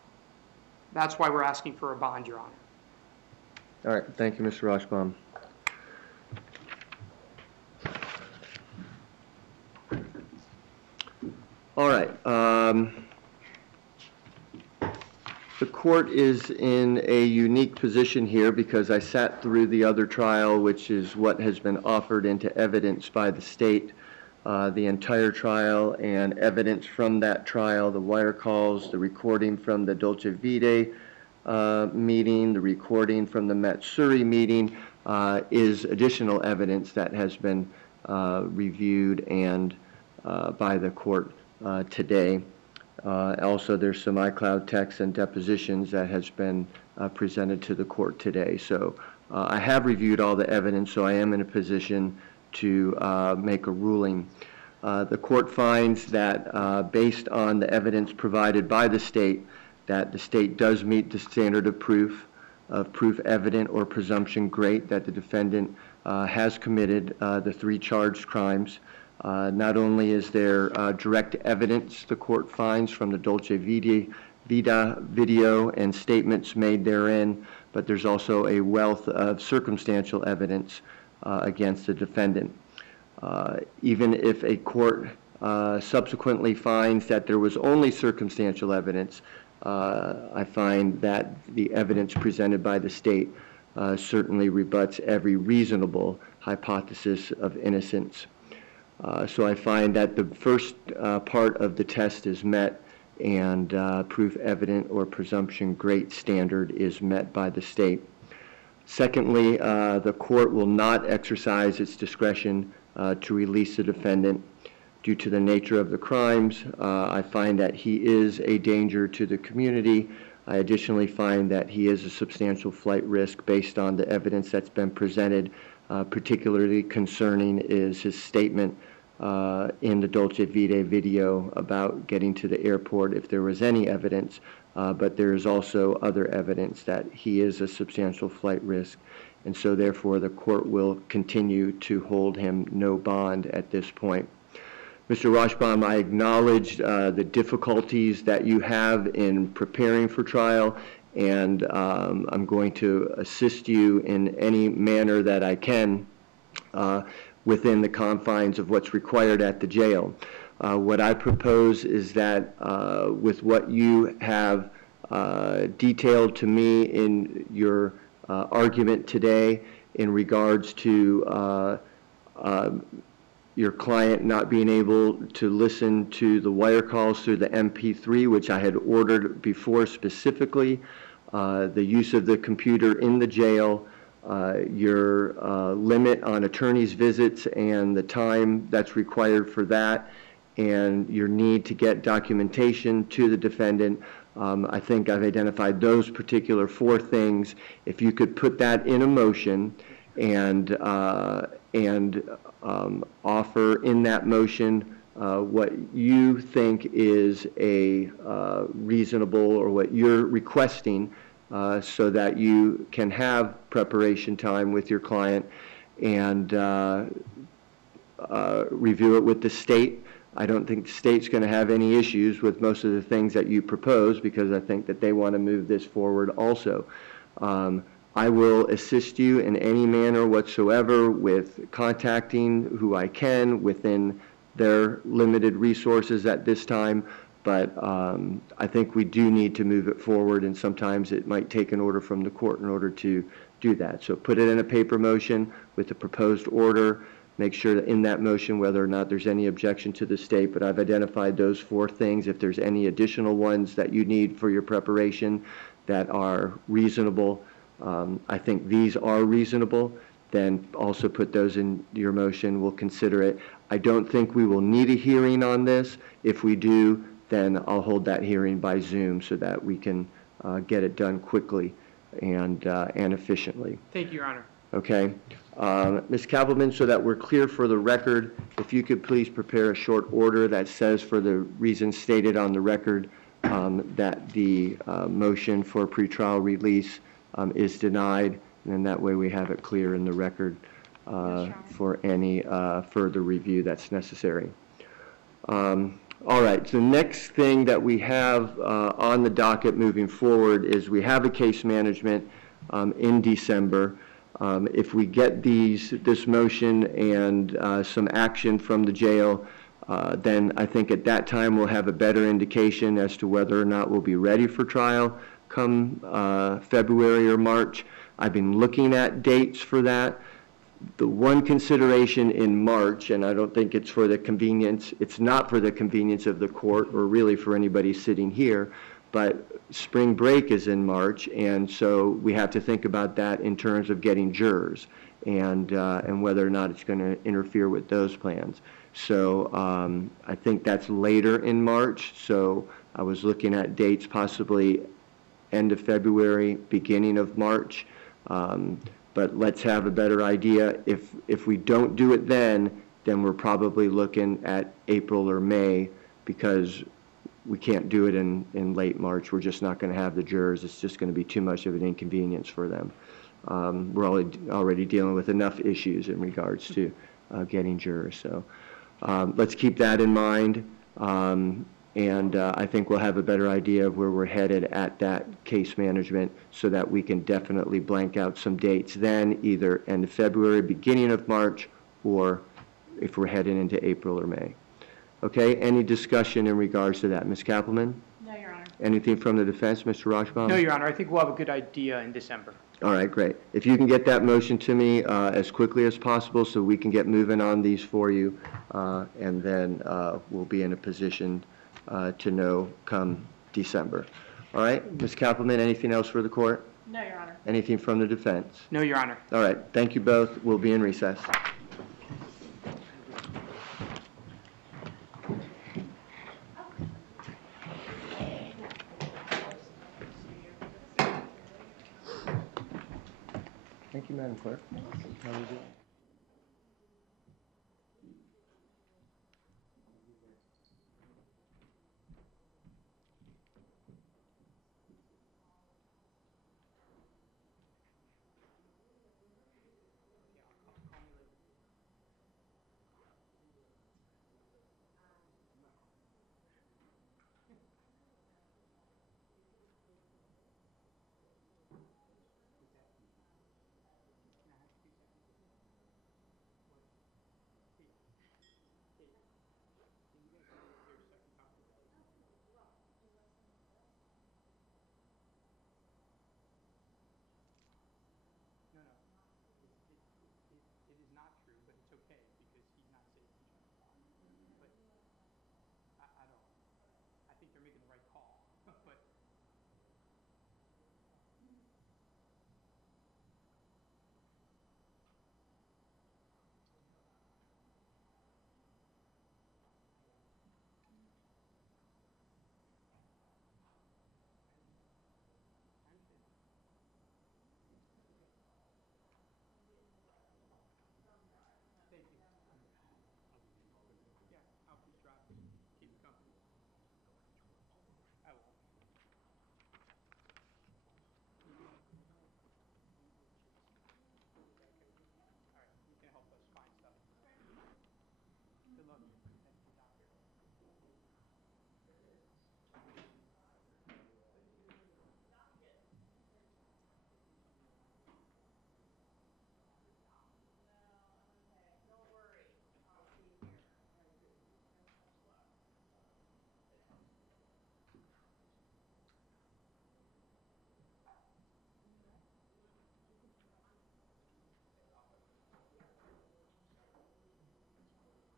That's why we're asking for a bond, Your Honor. All right, thank you, Mr. Rashbaum. All right. The court is in a unique position here because I sat through the other trial, which is what has been offered into evidence by the state, the entire trial and evidence from that trial, the wire calls, the recording from the Dolce Vita meeting, the recording from the Matsuri meeting is additional evidence that has been reviewed and by the court today. Also, there's some iCloud texts and depositions that has been presented to the court today. So I have reviewed all the evidence, so I am in a position to make a ruling. The court finds that based on the evidence provided by the state, that the state does meet the standard of proof evident or presumption great that the defendant has committed the 3 charged crimes. Not only is there direct evidence the court finds from the Dolce Vita video and statements made therein, but there's also a wealth of circumstantial evidence against the defendant. Even if a court subsequently finds that there was only circumstantial evidence, I find that the evidence presented by the state certainly rebuts every reasonable hypothesis of innocence. So I find that the first part of the test is met and proof evident or presumption great standard is met by the state. Secondly, the court will not exercise its discretion to release the defendant due to the nature of the crimes. I find that he is a danger to the community. I additionally find that he is a substantial flight risk based on the evidence that's been presented. Particularly concerning is his statement in the Dolce Vita video about getting to the airport, if there was any evidence, but there is also other evidence that he is a substantial flight risk, and so therefore the court will continue to hold him no bond at this point. Mr. Rashbaum, I acknowledge the difficulties that you have in preparing for trial, and I'm going to assist you in any manner that I can within the confines of what's required at the jail. What I propose is that with what you have detailed to me in your argument today in regards to your client not being able to listen to the wire calls through the MP3, which I had ordered before specifically, the use of the computer in the jail, your limit on attorney's visits and the time that's required for that, and your need to get documentation to the defendant. I think I've identified those particular 4 things. If you could put that in a motion and offer in that motion what you think is a reasonable, or what you're requesting, so that you can have preparation time with your client and review it with the state. I don't think the state's going to have any issues with most of the things that you propose, because I think that they want to move this forward also. I will assist you in any manner whatsoever with contacting who I can within their limited resources at this time, but I think we do need to move it forward, and sometimes it might take an order from the court in order to do that. So put it in a paper motion with the proposed order, make sure that in that motion whether or not there's any objection to the state, but I've identified those 4 things. If there's any additional ones that you need for your preparation that are reasonable, I think these are reasonable, then also put those in your motion. We'll consider it. I don't think we will need a hearing on this. If we do, then I'll hold that hearing by Zoom so that we can get it done quickly and efficiently. Thank you, Your Honor. Okay. Ms. Kappelman, so that we're clear for the record, if you could please prepare a short order that says, for the reasons stated on the record, that the motion for pretrial release is denied, and then that way we have it clear in the record for any further review that's necessary. All right, so the next thing that we have on the docket moving forward is we have a case management in December. If we get this motion and some action from the jail, then I think at that time we'll have a better indication as to whether or not we'll be ready for trial come February or March. I've been looking at dates for that. The one consideration in March, and I don't think it's for the convenience, it's not for the convenience of the court or really for anybody sitting here, but spring break is in March, and so we have to think about that in terms of getting jurors and whether or not it's going to interfere with those plans. So I think that's later in March, so I was looking at dates possibly end of February, beginning of March. But let's have a better idea. If we don't do it then we're probably looking at April or May, because we can't do it in late March. We're just not going to have the jurors. It's just going to be too much of an inconvenience for them. We're already dealing with enough issues in regards to getting jurors. So let's keep that in mind. And I think we'll have a better idea of where we're headed at that case management so that we can definitely blank out some dates then, either end of February, beginning of March, or if we're heading into April or May. Okay, any discussion in regards to that? Ms. Kappelman? No, Your Honor. Anything from the defense, Mr. Rajbaum? No, Your Honor. I think we'll have a good idea in December. All right, great. If you can get that motion to me as quickly as possible so we can get moving on these for you, and then we'll be in a position to know come December. All right, Ms. Kappelman, anything else for the court? No, Your Honor. Anything from the defense? No, Your Honor. All right, thank you both. We'll be in recess. Thank you, Madam Clerk. How are you doing?